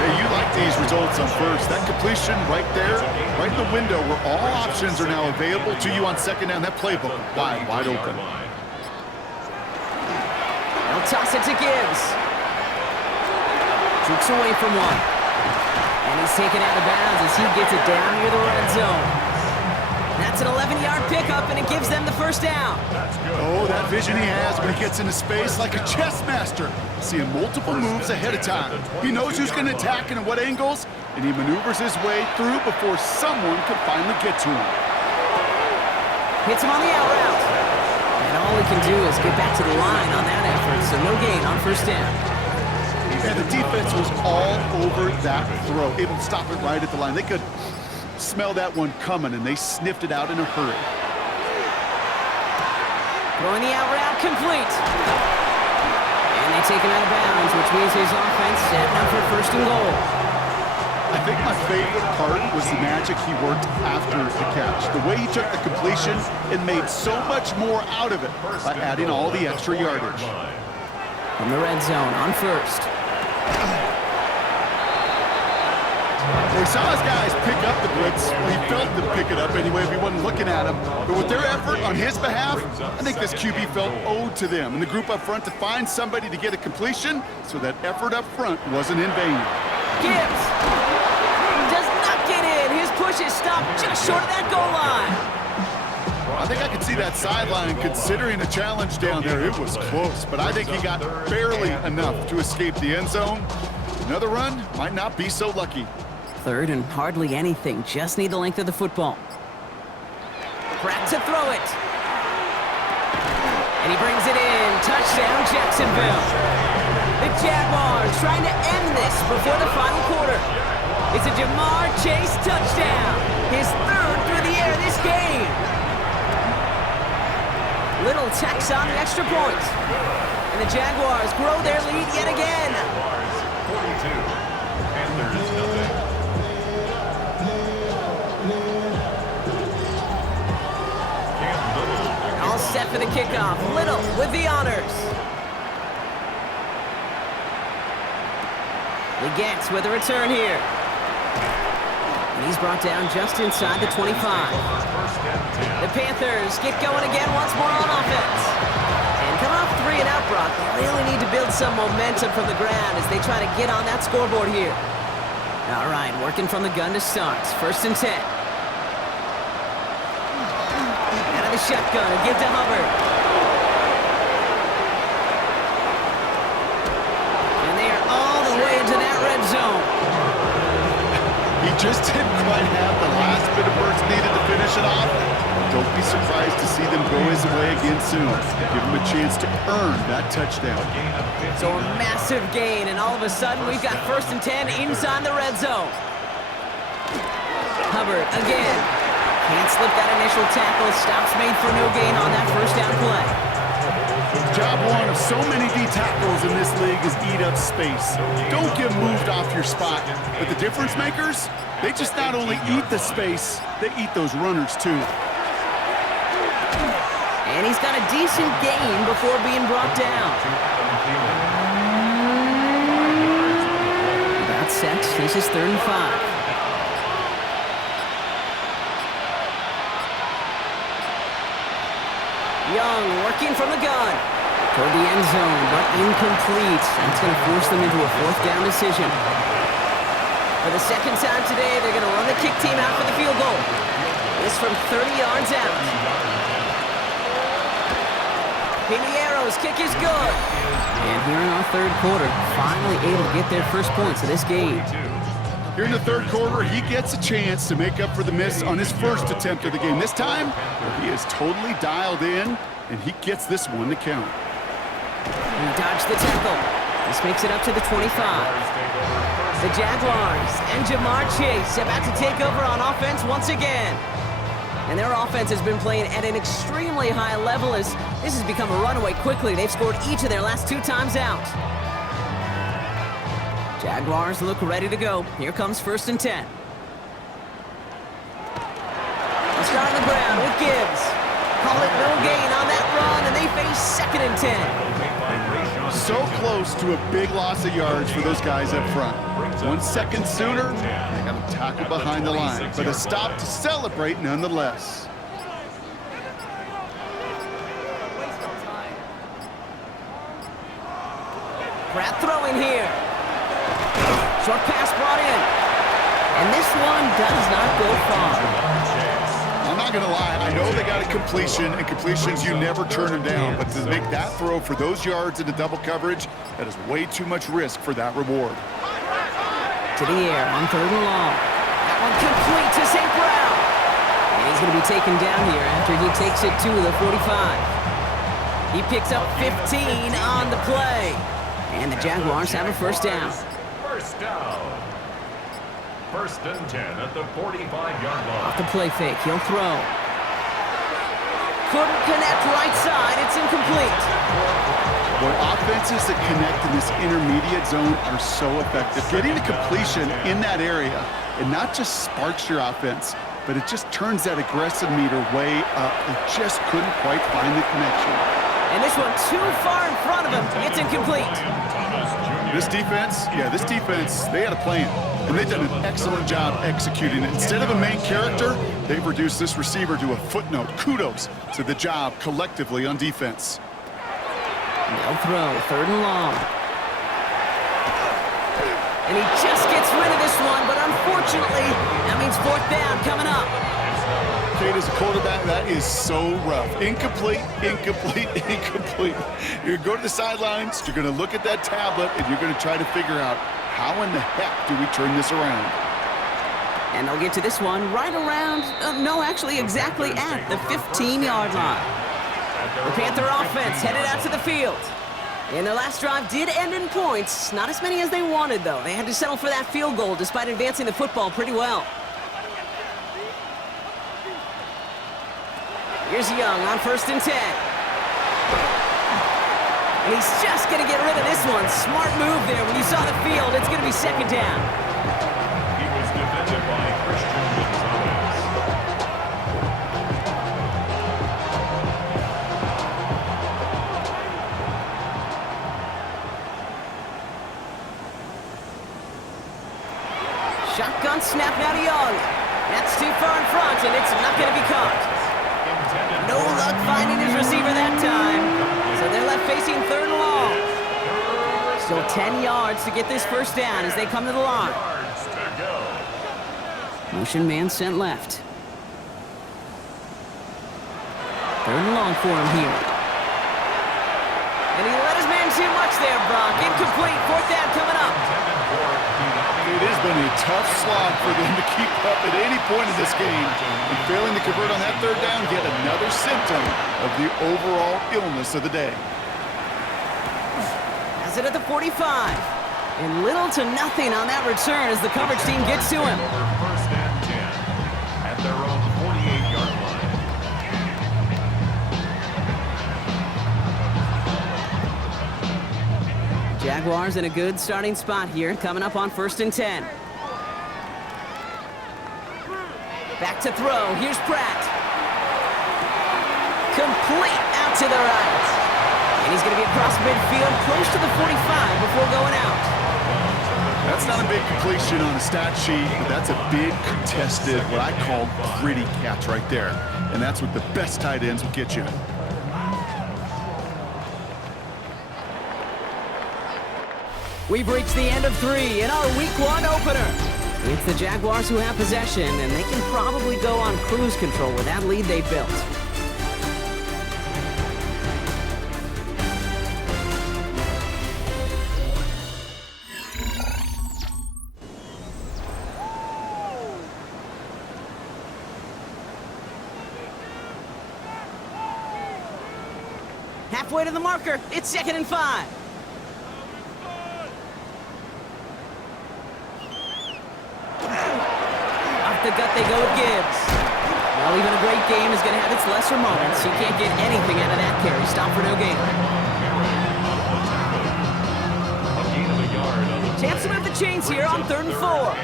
Hey, you like these results on first. That completion right there, right in the window where all options are now available to you on 2nd down. That playbook wide open. They'll toss it to Gibbs. Jukes away from one. And he's taken out of bounds as he gets it down near the red zone. That's an 11-yard pickup, and it gives them the 1st down. Oh, that vision he has when he gets into space like a chess master. Seeing multiple moves ahead of time. He knows who's going to attack and at what angles, and he maneuvers his way through before someone can finally get to him. Hits him on the out route. And all he can do is get back to the line on that effort, so no gain on first down. And the defense was all over that throw, able to stop it right at the line. They could smell that one coming, and they sniffed it out in a hurry. Throwing the out route complete. And they take him out of bounds, which means his offense setting up for first and goal. I think my favorite part was the magic he worked after the catch. The way he took the completion and made so much more out of it by adding all the extra yardage. From the red zone on first. He saw his guys pick up the blitz. He felt them pick it up anyway if he wasn't looking at him. But with their effort on his behalf, I think this QB felt owed to them and the group up front to find somebody to get a completion so that effort up front wasn't in vain. Gibbs does not get in. His push is stopped just short of that goal line. I think I could see that sideline considering a challenge down there. It was close, but I think he got barely enough to escape the end zone. Another run might not be so lucky. Third and hardly anything. Just need the length of the football. Pratt to throw it. And he brings it in. Touchdown, Jacksonville. The Jaguars trying to end this before the final quarter. It's a Jamar Chase touchdown. His third through the air this game. Little tacks on the extra point. And the Jaguars grow their lead yet again. 42. Panthers nothing. All set for the kickoff. Little with the honors. Leggett with a return here. And he's brought down just inside the 25. The Panthers get going again once more on offense. And coming off 3 and out, Brock, they really need to build some momentum from the ground as they try to get on that scoreboard here. All right, working from the gun to start. First and 10. Out of the shotgun and give to Hubbard. And they are all the way into that red zone. He just didn't quite have the last bit of burst needed to finish it off. Don't be surprised to see them go his way again soon. Give him a chance to earn that touchdown. So a massive gain, and all of a sudden we've got first and 10 inside the red zone. Hubbard again. Can't slip that initial tackle. Stops made for no gain on that first down play. Job one of so many D tackles in this league is eat up space. Don't get moved off your spot. But the difference makers, they just not only eat the space, they eat those runners too. And he's got a decent gain before being brought down. About six. This is 3rd and 5. Young working from the gun. Toward the end zone, but incomplete. That's going to force them into a 4th down decision. For the second time today, they're going to run the kick team out for the field goal. This from 30 yards out. Piniero's kick is good. And here in our 3rd quarter, finally able to get their first points of this game. Here in the 3rd quarter, he gets a chance to make up for the miss on his first attempt of the game. This time, he is totally dialed in, and he gets this one to count. He dodged the tackle. This makes it up to the 25. The Jaguars and Jamar Chase about to take over on offense once again. And their offense has been playing at an extremely high level as this has become a runaway quickly. They've scored each of their last 2 times out. Jaguars look ready to go. Here comes first and 10. They'll start on the ground with Gibbs. Call it no gain on that run, and they face 2nd and 10. So close to a big loss of yards for those guys up front. 1 second sooner, they got a tackle behind the line, but a stop to celebrate nonetheless. Pratt throwing here. Short pass brought in. And this one does not go far. I'm not going to lie, I know they got a completion, and completions, you never turn them down. But to make that throw for those yards into double coverage, that is way too much risk for that reward. To the air on 3rd and long. That one complete to St. Brown. And he's going to be taken down here after he takes it to the 45. He picks up 15 on the play. And the Jaguars have a first down. First down. 1st and 10 at the 45-yard line. Off the play fake, he'll throw. Couldn't connect right side, it's incomplete. Boy, offenses that connect in this intermediate zone are so effective. Getting a completion in that area, it not just sparks your offense, but it just turns that aggressive meter way up. They just couldn't quite find the connection. And this one too far in front of him, it's incomplete. This defense, they had a plan, and they've done an excellent job executing it. Instead of a main character, they've reduced this receiver to a footnote. Kudos to the job collectively on defense. They'll throw, 3rd and long. And he just gets rid of this one, but unfortunately, that means 4th down coming up. Kate, as a quarterback, that is so rough. Incomplete, incomplete, incomplete. You're going to go to the sidelines, you're going to look at that tablet, and you're going to try to figure out how in the heck do we turn this around. And they'll get to this one right around, actually exactly at the 15-yard line. The Panther offense headed out to the field. And their last drive did end in points. Not as many as they wanted, though. They had to settle for that field goal despite advancing the football pretty well. Here's Young on 1st and 10. And he's just going to get rid of this one. Smart move there. When you saw the field, it's going to be 2nd down. He was defended by Christian Gonzalez. Shotgun snap now to Young. That's too far in front, and it's not going to be caught. No luck finding his receiver that time. So they're left facing 3rd and long. Still 10 yards to get this first down as they come to the line. Motion man sent left. 3rd and long for him here. And he let his man too much there, Brock. Incomplete. 4th down coming up. It has been a tough slog for them to keep up at any point in this game. And failing to convert on that 3rd down, yet another symptom of the overall illness of the day. Has it at the 45. And little to nothing on that return as the coverage team gets to him. 1st and 10 at their own 48-yard line. Jaguars in a good starting spot here, coming up on 1st and 10. Back to throw. Here's Pratt. Complete out to the right. And he's going to be across midfield, close to the 45 before going out. That's not a big completion on a stat sheet, but that's a big contested, what I call gritty catch right there. And that's what the best tight ends will get you. We've reached the end of 3 in our Week 1 opener. It's the Jaguars who have possession, and they can probably go on cruise control with that lead they built. Halfway to the marker, it's 2nd and 5. Off the gut they go with Gibbs. Well, even a great game is going to have its lesser moments. You can't get anything out of that carry. Stop for no gain. Chance to move the chains here on 3rd and 4.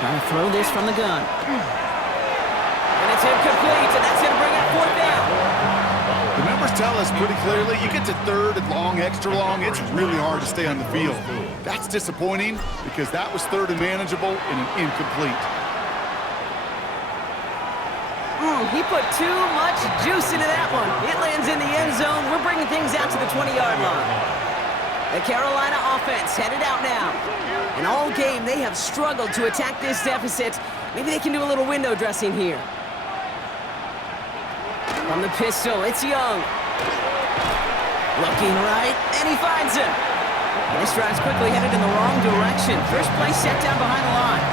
Trying to throw this from the gun. And it's incomplete, and that's going to bring up 4th down. The numbers tell us pretty clearly, you get to 3rd and long, extra long, it's really hard to stay on the field. That's disappointing because that was 3rd and manageable and an incomplete. He put too much juice into that one. It lands in the end zone. We're bringing things out to the 20-yard line. The Carolina offense headed out now. And all game, they have struggled to attack this deficit. Maybe they can do a little window dressing here. From the pistol, it's Young. Looking right, and he finds him. And this drive's quickly headed in the wrong direction. First play set down behind the line.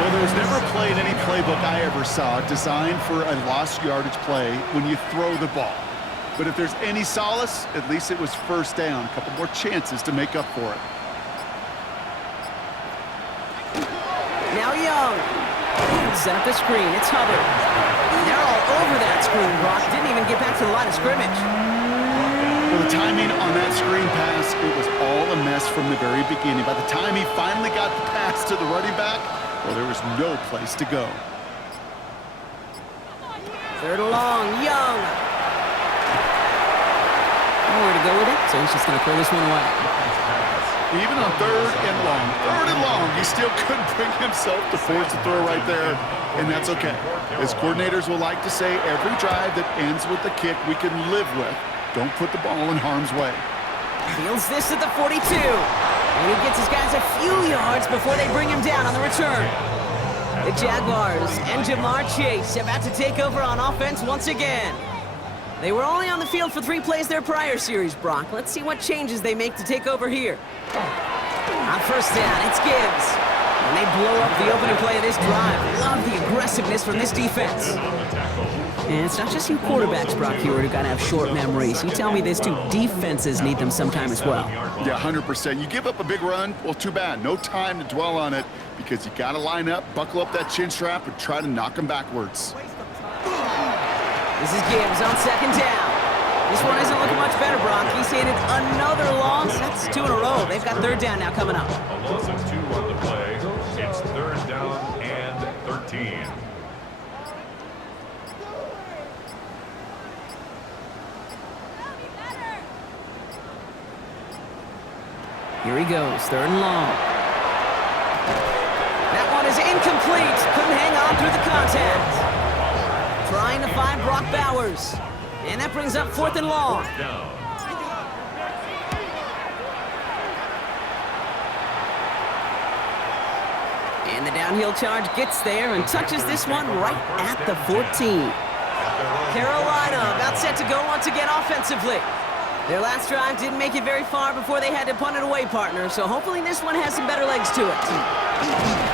Well, there was never a play in any playbook I ever saw designed for a lost yardage play when you throw the ball. But if there's any solace, at least it was first down. A couple more chances to make up for it. Now Young. Set up the screen. It's Hubbard. They're all over that screen, Brock. Didn't even get back to the line of scrimmage. Well, the timing on that screen pass, it was all a mess from the very beginning. By the time he finally got the pass to the running back, well, there was no place to go. Third and long, Young. Nowhere to go with it, so he's just going to throw this one away. Even on third and long, he still couldn't bring himself to force the throw right there, and that's okay. As coordinators will like to say, every drive that ends with a kick we can live with. Don't put the ball in harm's way. Fields this at the 42. And he gets his guys a few yards before they bring him down on the return. The Jaguars and Jamar Chase about to take over on offense once again. They were only on the field for 3 plays their prior series, Brock. Let's see what changes they make to take over here. On first down, it's Gibbs. And they blow up the opening play of this drive. Love the aggressiveness from this defense. And it's not just you quarterbacks, Brock Hewitt, who got to have short memories. You tell me these 2 defenses need them sometime as well. Yeah, 100%. You give up a big run, well, too bad. No time to dwell on it because you got to line up, buckle up that chin strap, and try to knock them backwards. This is Gibbs on second down. This one isn't looking much better, Brock. He's handed another loss. That's 2 in a row. They've got third down now coming up. A loss of 2 on the play. It's third down and 13. Here he goes, third and long. That one is incomplete. Couldn't hang on through the contact. Trying to find Brock Bowers. And that brings up fourth and long. And the downhill charge gets there and touches this one right at the 14. Carolina about set to go once again offensively. Their last drive didn't make it very far before they had to punt it away, partner, so hopefully this one has some better legs to it.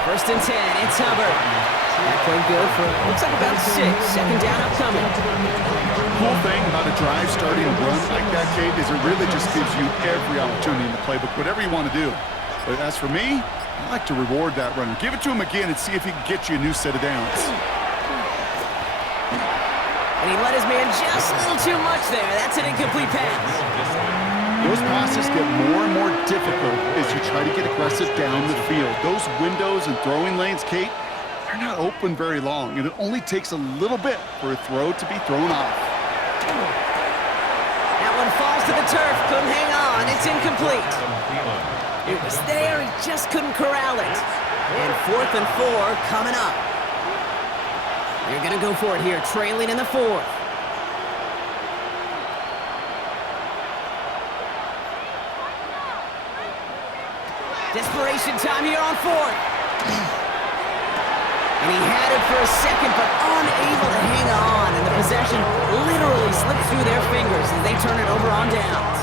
First and 10, it's Hubbard. That played good for, looks like about 6. Second down upcoming. The cool thing about a drive starting a run like that, Kate, is it really just gives you every opportunity in the playbook, whatever you want to do. But as for me, I like to reward that runner. Give it to him again and see if he can get you a new set of downs. And he let his man just a little too much there. That's an incomplete pass. Those passes get more and more difficult as you try to get aggressive down the field. Those windows and throwing lanes, Kate, they're not open very long, and it only takes a little bit for a throw to be thrown off. That one falls to the turf. Couldn't hang on. It's incomplete. It was there. He just couldn't corral it. And fourth and 4 coming up. They're going to go for it here, trailing in the 4th. Desperation time here on 4th. And he had it for a second, but unable to hang on. And the possession literally slipped through their fingers as they turn it over on downs.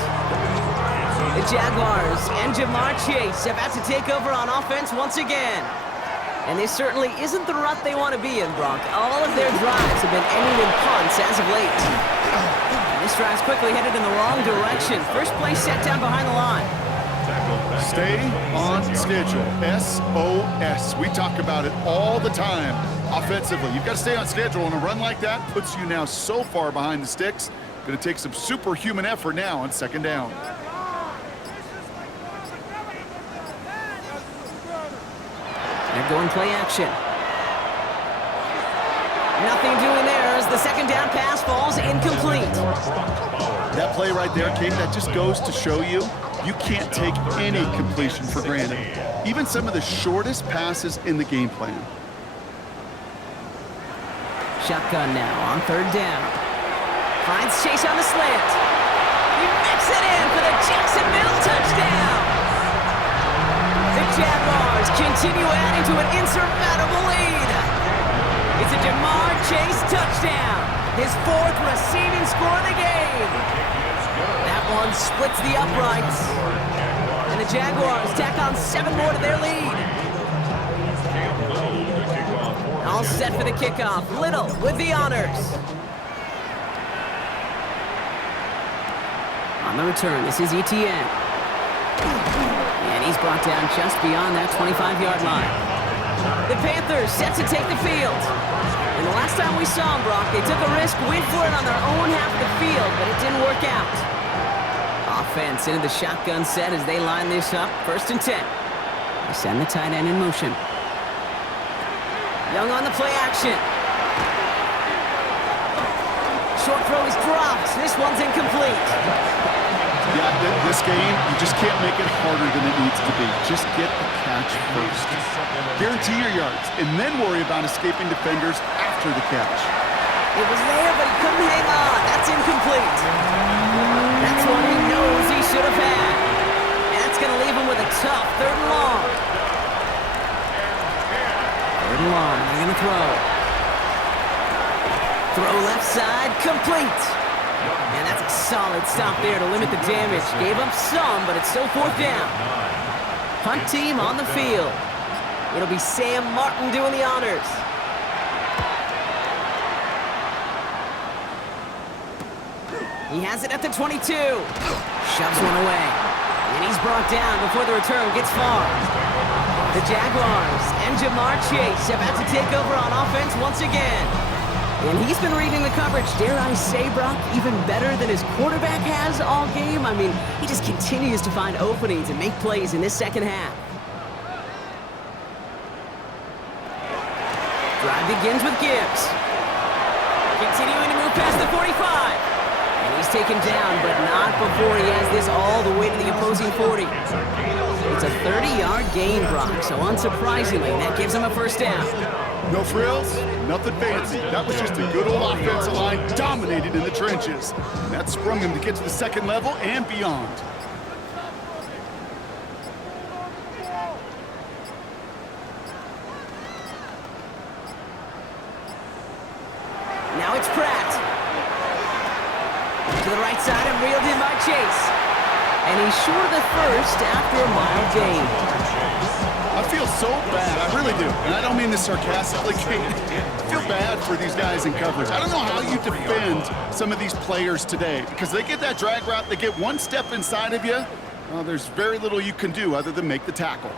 The Jaguars and Jamar Chase about to take over on offense once again. And this certainly isn't the rut they want to be in, Brock. All of their drives have been ending in punts as of late. And this drive's quickly headed in the wrong direction. First play set down behind the line. Stay on schedule. SOS. We talk about it all the time offensively. You've got to stay on schedule, and a run like that puts you now so far behind the sticks. Going to take some superhuman effort now on second down. They're going play action. Nothing doing there as the second down pass falls incomplete. That play right there, Kate, that just goes to show you can't take any completion for granted. Even some of the shortest passes in the game plan. Shotgun now on third down. Finds Chase on the slant. He mix it in for the Jacksonville touchdown. The Jaguars continue adding to an insurmountable lead. It's a Jamar Chase touchdown. His 4th receiving score of the game. That one splits the uprights. the Jaguars tack on 7 more to their lead. All set for the kickoff. Little with the honors. On the return, this is ETN. And he's brought down just beyond that 25-yard line. The Panthers set to take the field. And the last time we saw them, Brock, they took a risk, went for it on their own half of the field, but it didn't work out. Offense into the shotgun set as they line this up. 1st and 10. They send the tight end in motion. Young on the play action. Short throw is dropped. This one's incomplete. Yeah, this game, you just can't make it harder than it needs to be. Just get the catch first. Guarantee your yards, and then worry about escaping defenders after the catch. It was there, but he couldn't hang on. That's incomplete. That's one he knows he should have had. And that's going to leave him with a tough 3rd and long. 3rd and long, they're going to throw. Throw left side, complete. And that's a solid stop there to limit the damage. Gave up some, but it's still 4th down. Punt team on the field. It'll be Sam Martin doing the honors. He has it at the 22. Shoves one away. And he's brought down before the return gets far. The Jaguars and Jamar Chase about to take over on offense once again. And he's been reading the coverage, dare I say, Brock, even better than his quarterback has all game. I mean, he just continues to find openings and make plays in this second half. Drive begins with Gibbs. Continuing to move past the 45. And he's taken down, but not before he has this all the way to the opposing 40. It's a 30-yard gain, Brock, so unsurprisingly, that gives him a 1st down. No frills, nothing fancy. That was just a good old offensive line dominated in the trenches. That sprung him to get to the 2nd level and beyond. Now it's Pratt. To the right side and reeled in by Chase. And he's short of the 1st after a mild gain. I feel so bad, I really do, and I don't mean this sarcastically. I feel bad for these guys in coverage. I don't know how you defend some of these players today, because they get that drag route, they get one step inside of you, well, there's very little you can do other than make the tackle.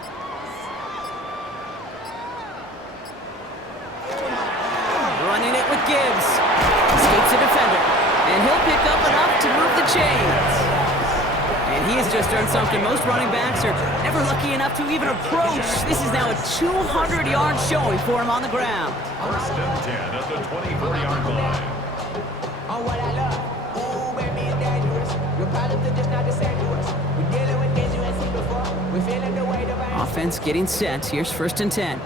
Running it with Gibbs. Escapes a defender, and he'll pick up enough to move the chains. And he has just earned something most running backs are never lucky enough to even approach. This is now a 200-yard showing for him on the ground. 1st and 10 at the 24-yard line. On what I love, ooh, baby, it's dangerous. Your problems are just not the same to us. We're dealing with things you ain't seen before. We're feeling the weight of our Offense getting set. Here's 1st and 10.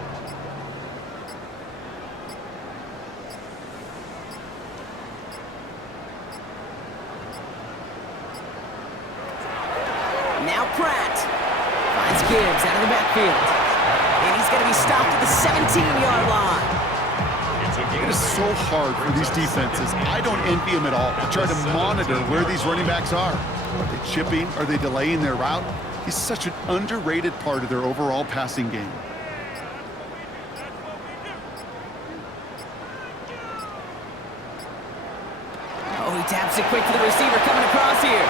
Now Pratt finds Gibbs out of the backfield. And he's going to be stopped at the 17-yard line. It is so hard for these defenses. I don't envy them at all. I try to monitor where these running backs are. Are they chipping? Are they delaying their route? He's such an underrated part of their overall passing game. Oh, he taps it quick to the receiver coming across here.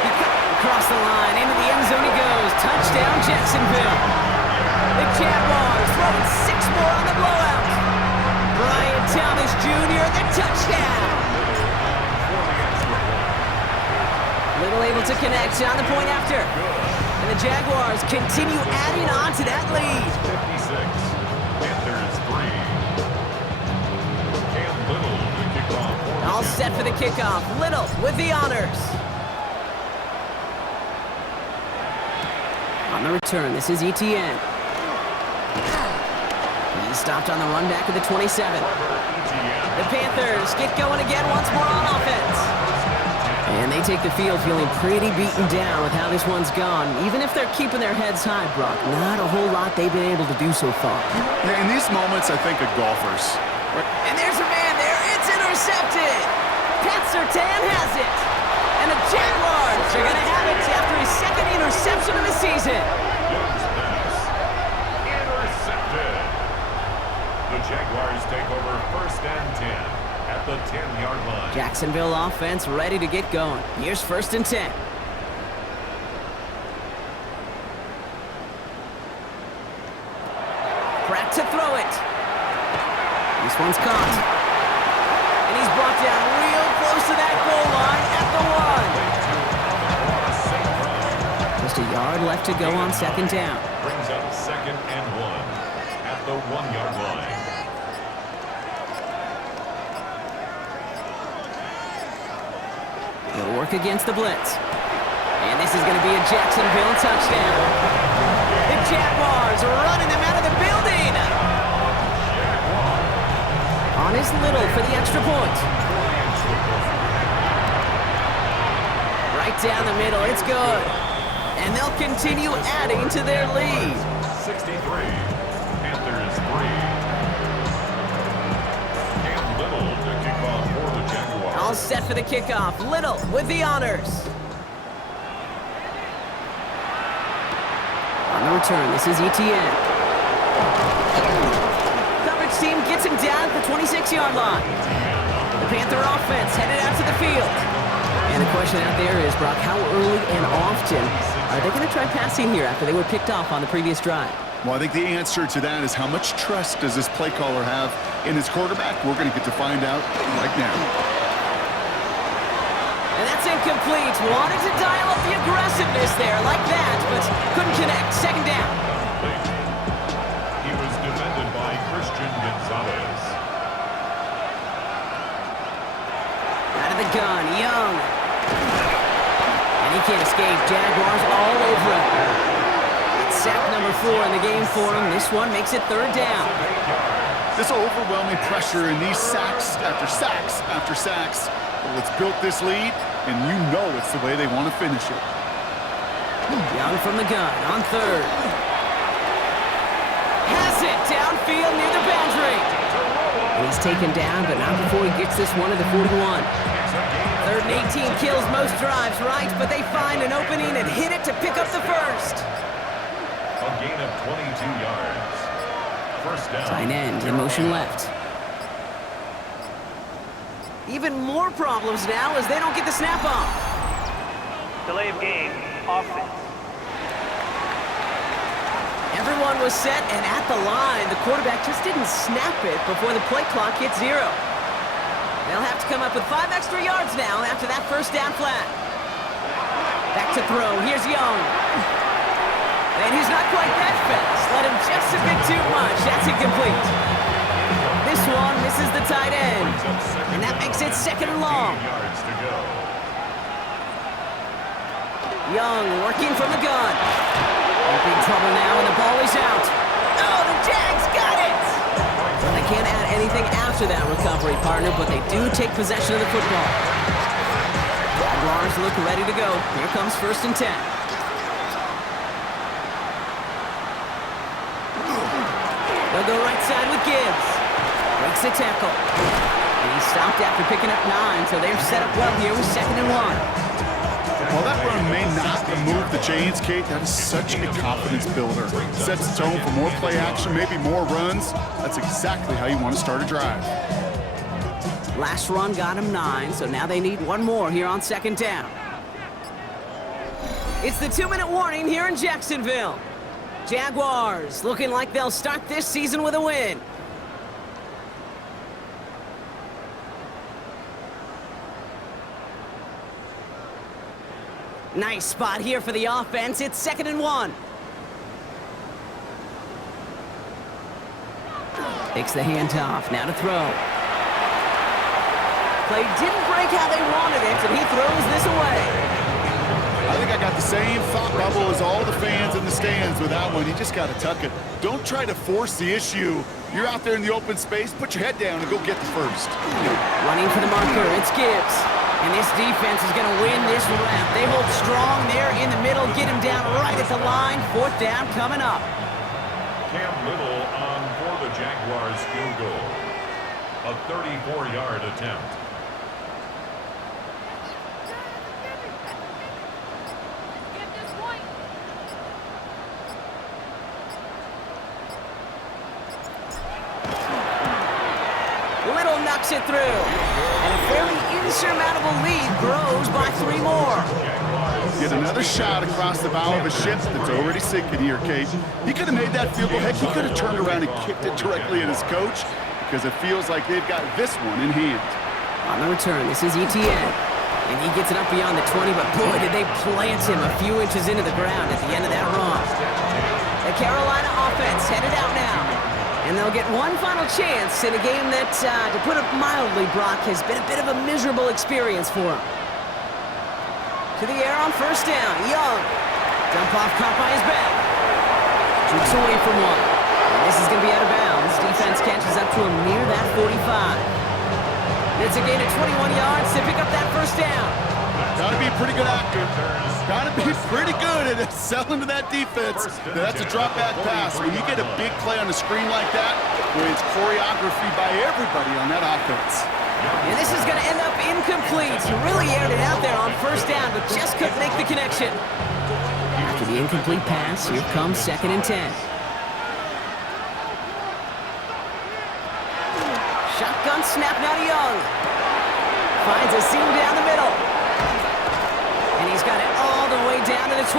He cut across the line. Into the end zone he goes. Touchdown, Jacksonville. The Jaguars throwing 6 more on the blowout. Brian Thomas Jr., the touchdown. Little able to connect on the point after. And the Jaguars continue adding on to that lead. 56. Panthers 3. Cam Little to kick off. All set for the kickoff. Little with the honors. On the return, this is ETN. He's stopped on the run back of the 27. The Panthers get going again once more on offense. And they take the field feeling pretty beaten down with how this one's gone. Even if they're keeping their heads high, Brock, not a whole lot they've been able to do so far. Yeah, in these moments, I think of golfers. And there's a man there. It's intercepted. Pat Surtain has it. And the Jaguars are going to have it after his 2nd interception of season. Young's pass. Intercepted. The Jaguars take over 1st and 10 at the 10-yard line. Jacksonville offense ready to get going. Here's 1st and 10. Pratt to throw it. This one's caught. And he's brought down real close to that goal line at the 1. Just a yard left to go on 2nd down. Brings up 2nd and 1 at the 1-yard line. He'll work against the blitz. And this is going to be a Jacksonville touchdown. The Jaguars are running them out of the building. On is Little for the extra point. Right down the middle, it's good. And they'll continue adding to their lead. 63, Panthers 3. And Little to kick off for the Jaguars. All set for the kickoff. Little with the honors. On the return, this is ETN. Coverage team gets him down at the 26-yard line. The Panther offense headed out to the field. And the question out there is, Brock, how early and often are they going to try passing here after they were picked off on the previous drive? Well, I think the answer to that is how much trust does this play caller have in his quarterback? We're going to get to find out right now. And that's incomplete. Wanted to dial up the aggressiveness there like that, but couldn't connect. 2nd down. He was defended by Christian Gonzalez. Out of the gun, Young. And he can't escape. Jaguars all over him. It's sack number 4 in the game for him. This one makes it 3rd down. This overwhelming pressure and these sacks after sacks after sacks, well, it's built this lead, and you know it's the way they want to finish it. Young from the gun on 3rd. Has it downfield near the boundary. And he's taken down, but not before he gets this one to the 41. 3rd and 18 kills most drives, right? But they find an opening and hit it to pick up the 1st. A gain of 22 yards. 1st down. Tight end in motion left. Even more problems now as they don't get the snap off. Delay of game, offense. Everyone was set and at the line. The quarterback just didn't snap it before the play clock hit 0. They'll have to come up with 5 extra yards now after that 1st down flat. Back to throw. Here's Young. And he's not quite that fast. Let him just a bit too much. That's incomplete. This one misses the tight end. And that makes it 2nd and long. Yards to go. Young working from the gun. In big trouble now, and the ball is out. Oh, the Jags got it! Well, they can't add anything after that recovery, partner, but they do take possession of the football. Jaguars look ready to go. Here comes 1st and 10. They'll go right side with Gibbs. Breaks the tackle. And he's stopped after picking up 9, so they're set up well here with 2nd and 1. While that run may not move the chains, Kate, that is such a confidence builder. Sets the tone for more play action, maybe more runs. That's exactly how you want to start a drive. Last run got him 9, so now they need one more here on 2nd down. It's the 2-minute warning here in Jacksonville. Jaguars looking like they'll start this season with a win. Nice spot here for the offense. It's 2nd and 1. Takes the handoff. Now to throw. Play didn't break how they wanted it, and he throws this away. I think I got the same thought bubble as all the fans in the stands with that one. You just got to tuck it. Don't try to force the issue. You're out there in the open space. Put your head down and go get the 1st. Running for the marker. It's Gibbs. And this defense is going to win this rep. They hold strong there in the middle, get him down right at the line. 4th down coming up. Cam Little on for the Jaguars field goal. A 34-yard attempt. pokes it through. And a fairly insurmountable lead grows by 3 more. Get another shot across the bow of a ship that's already sinking here, Kate. He could have made that field goal. Heck, he could have turned around and kicked it directly at his coach because it feels like they've got this one in hand. On the return, this is ETN. And he gets it up beyond the 20, but boy, did they plant him a few inches into the ground at the end of that run. The Carolina offense headed out now. And they'll get one final chance in a game that, to put it mildly, Brock, has been a bit of a miserable experience for him. To the air on first down, Young. Dump off caught by his back. Jukes away from one. And this is going to be out of bounds. Defense catches up to him near that 45. It's a gain of 21 yards to pick up that first down. Gotta be a pretty good actor. Gotta be pretty good at selling to that defense. That's a drop back pass. When you get a big play on the screen like that, where it's choreography by everybody on that offense. And this is going to end up incomplete. He really aired it out there on first down, but just couldn't make the connection. After the incomplete pass, here comes 2nd and 10. Shotgun snap now to Young. Finds a seam down the middle. And he's got it all the way down to the 12.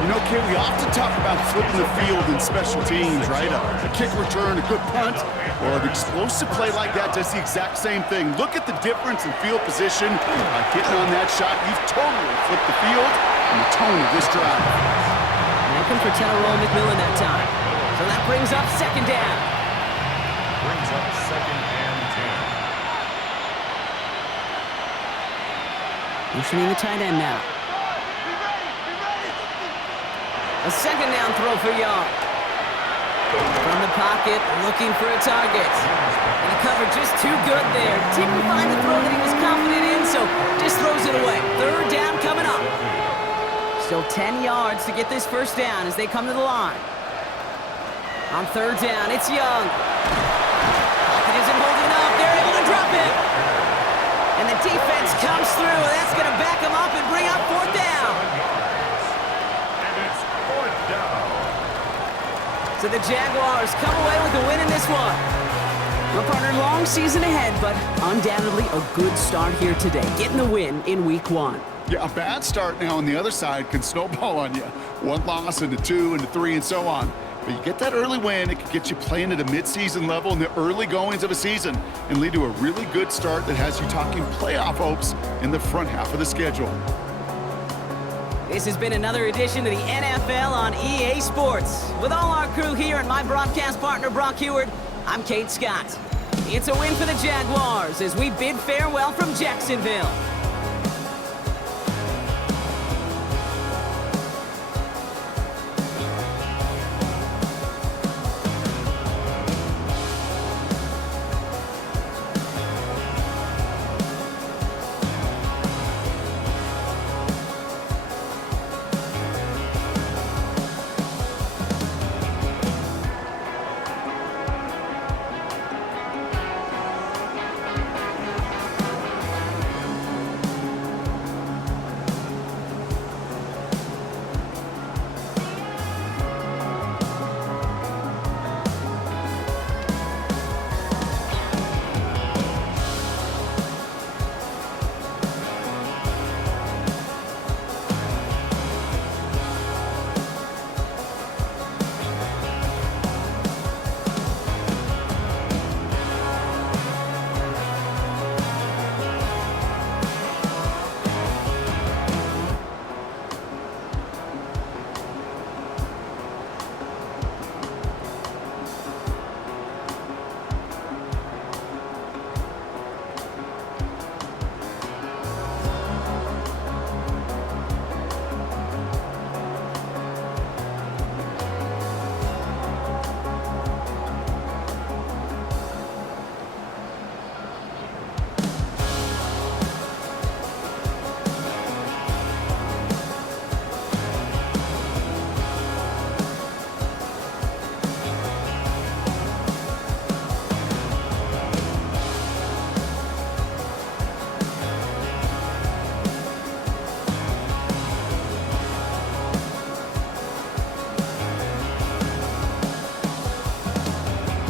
You know, Kate, we often talk about flipping the field in special teams, right? A kick return, a good punt. Well, an explosive play like that does the exact same thing. Look at the difference in field position. By getting on that shot, you've totally flipped the field and the tone of this drive. Looking for Teller McMillan that time. So that brings up 2nd down. Brings up 2nd and 10. Motioning the tight end now. A 2nd down throw for Young. From the pocket, looking for a target. And the cover just too good there. Didn't find the throw that he was confident in, so just throws it away. 3rd down coming up. Still 10 yards to get this first down as they come to the line. On 3rd down, it's Young. Pocket isn't holding up. They're able to drop it. And the defense comes through, and that's going to back them up and bring up 4th down. And it's 4th down. So the Jaguars come away with a win in this one. Well, partner, long season ahead, but undoubtedly a good start here today, getting the win in Week 1. Yeah, a bad start now on the other side can snowball on you. 1 loss into 2 into 3 and so on. But you get that early win, it can get you playing at a midseason level in the early goings of a season and lead to a really good start that has you talking playoff hopes in the front half of the schedule. This has been another edition of the NFL on EA Sports. With all our crew here and my broadcast partner, Brock Heward, I'm Kate Scott. It's a win for the Jaguars as we bid farewell from Jacksonville.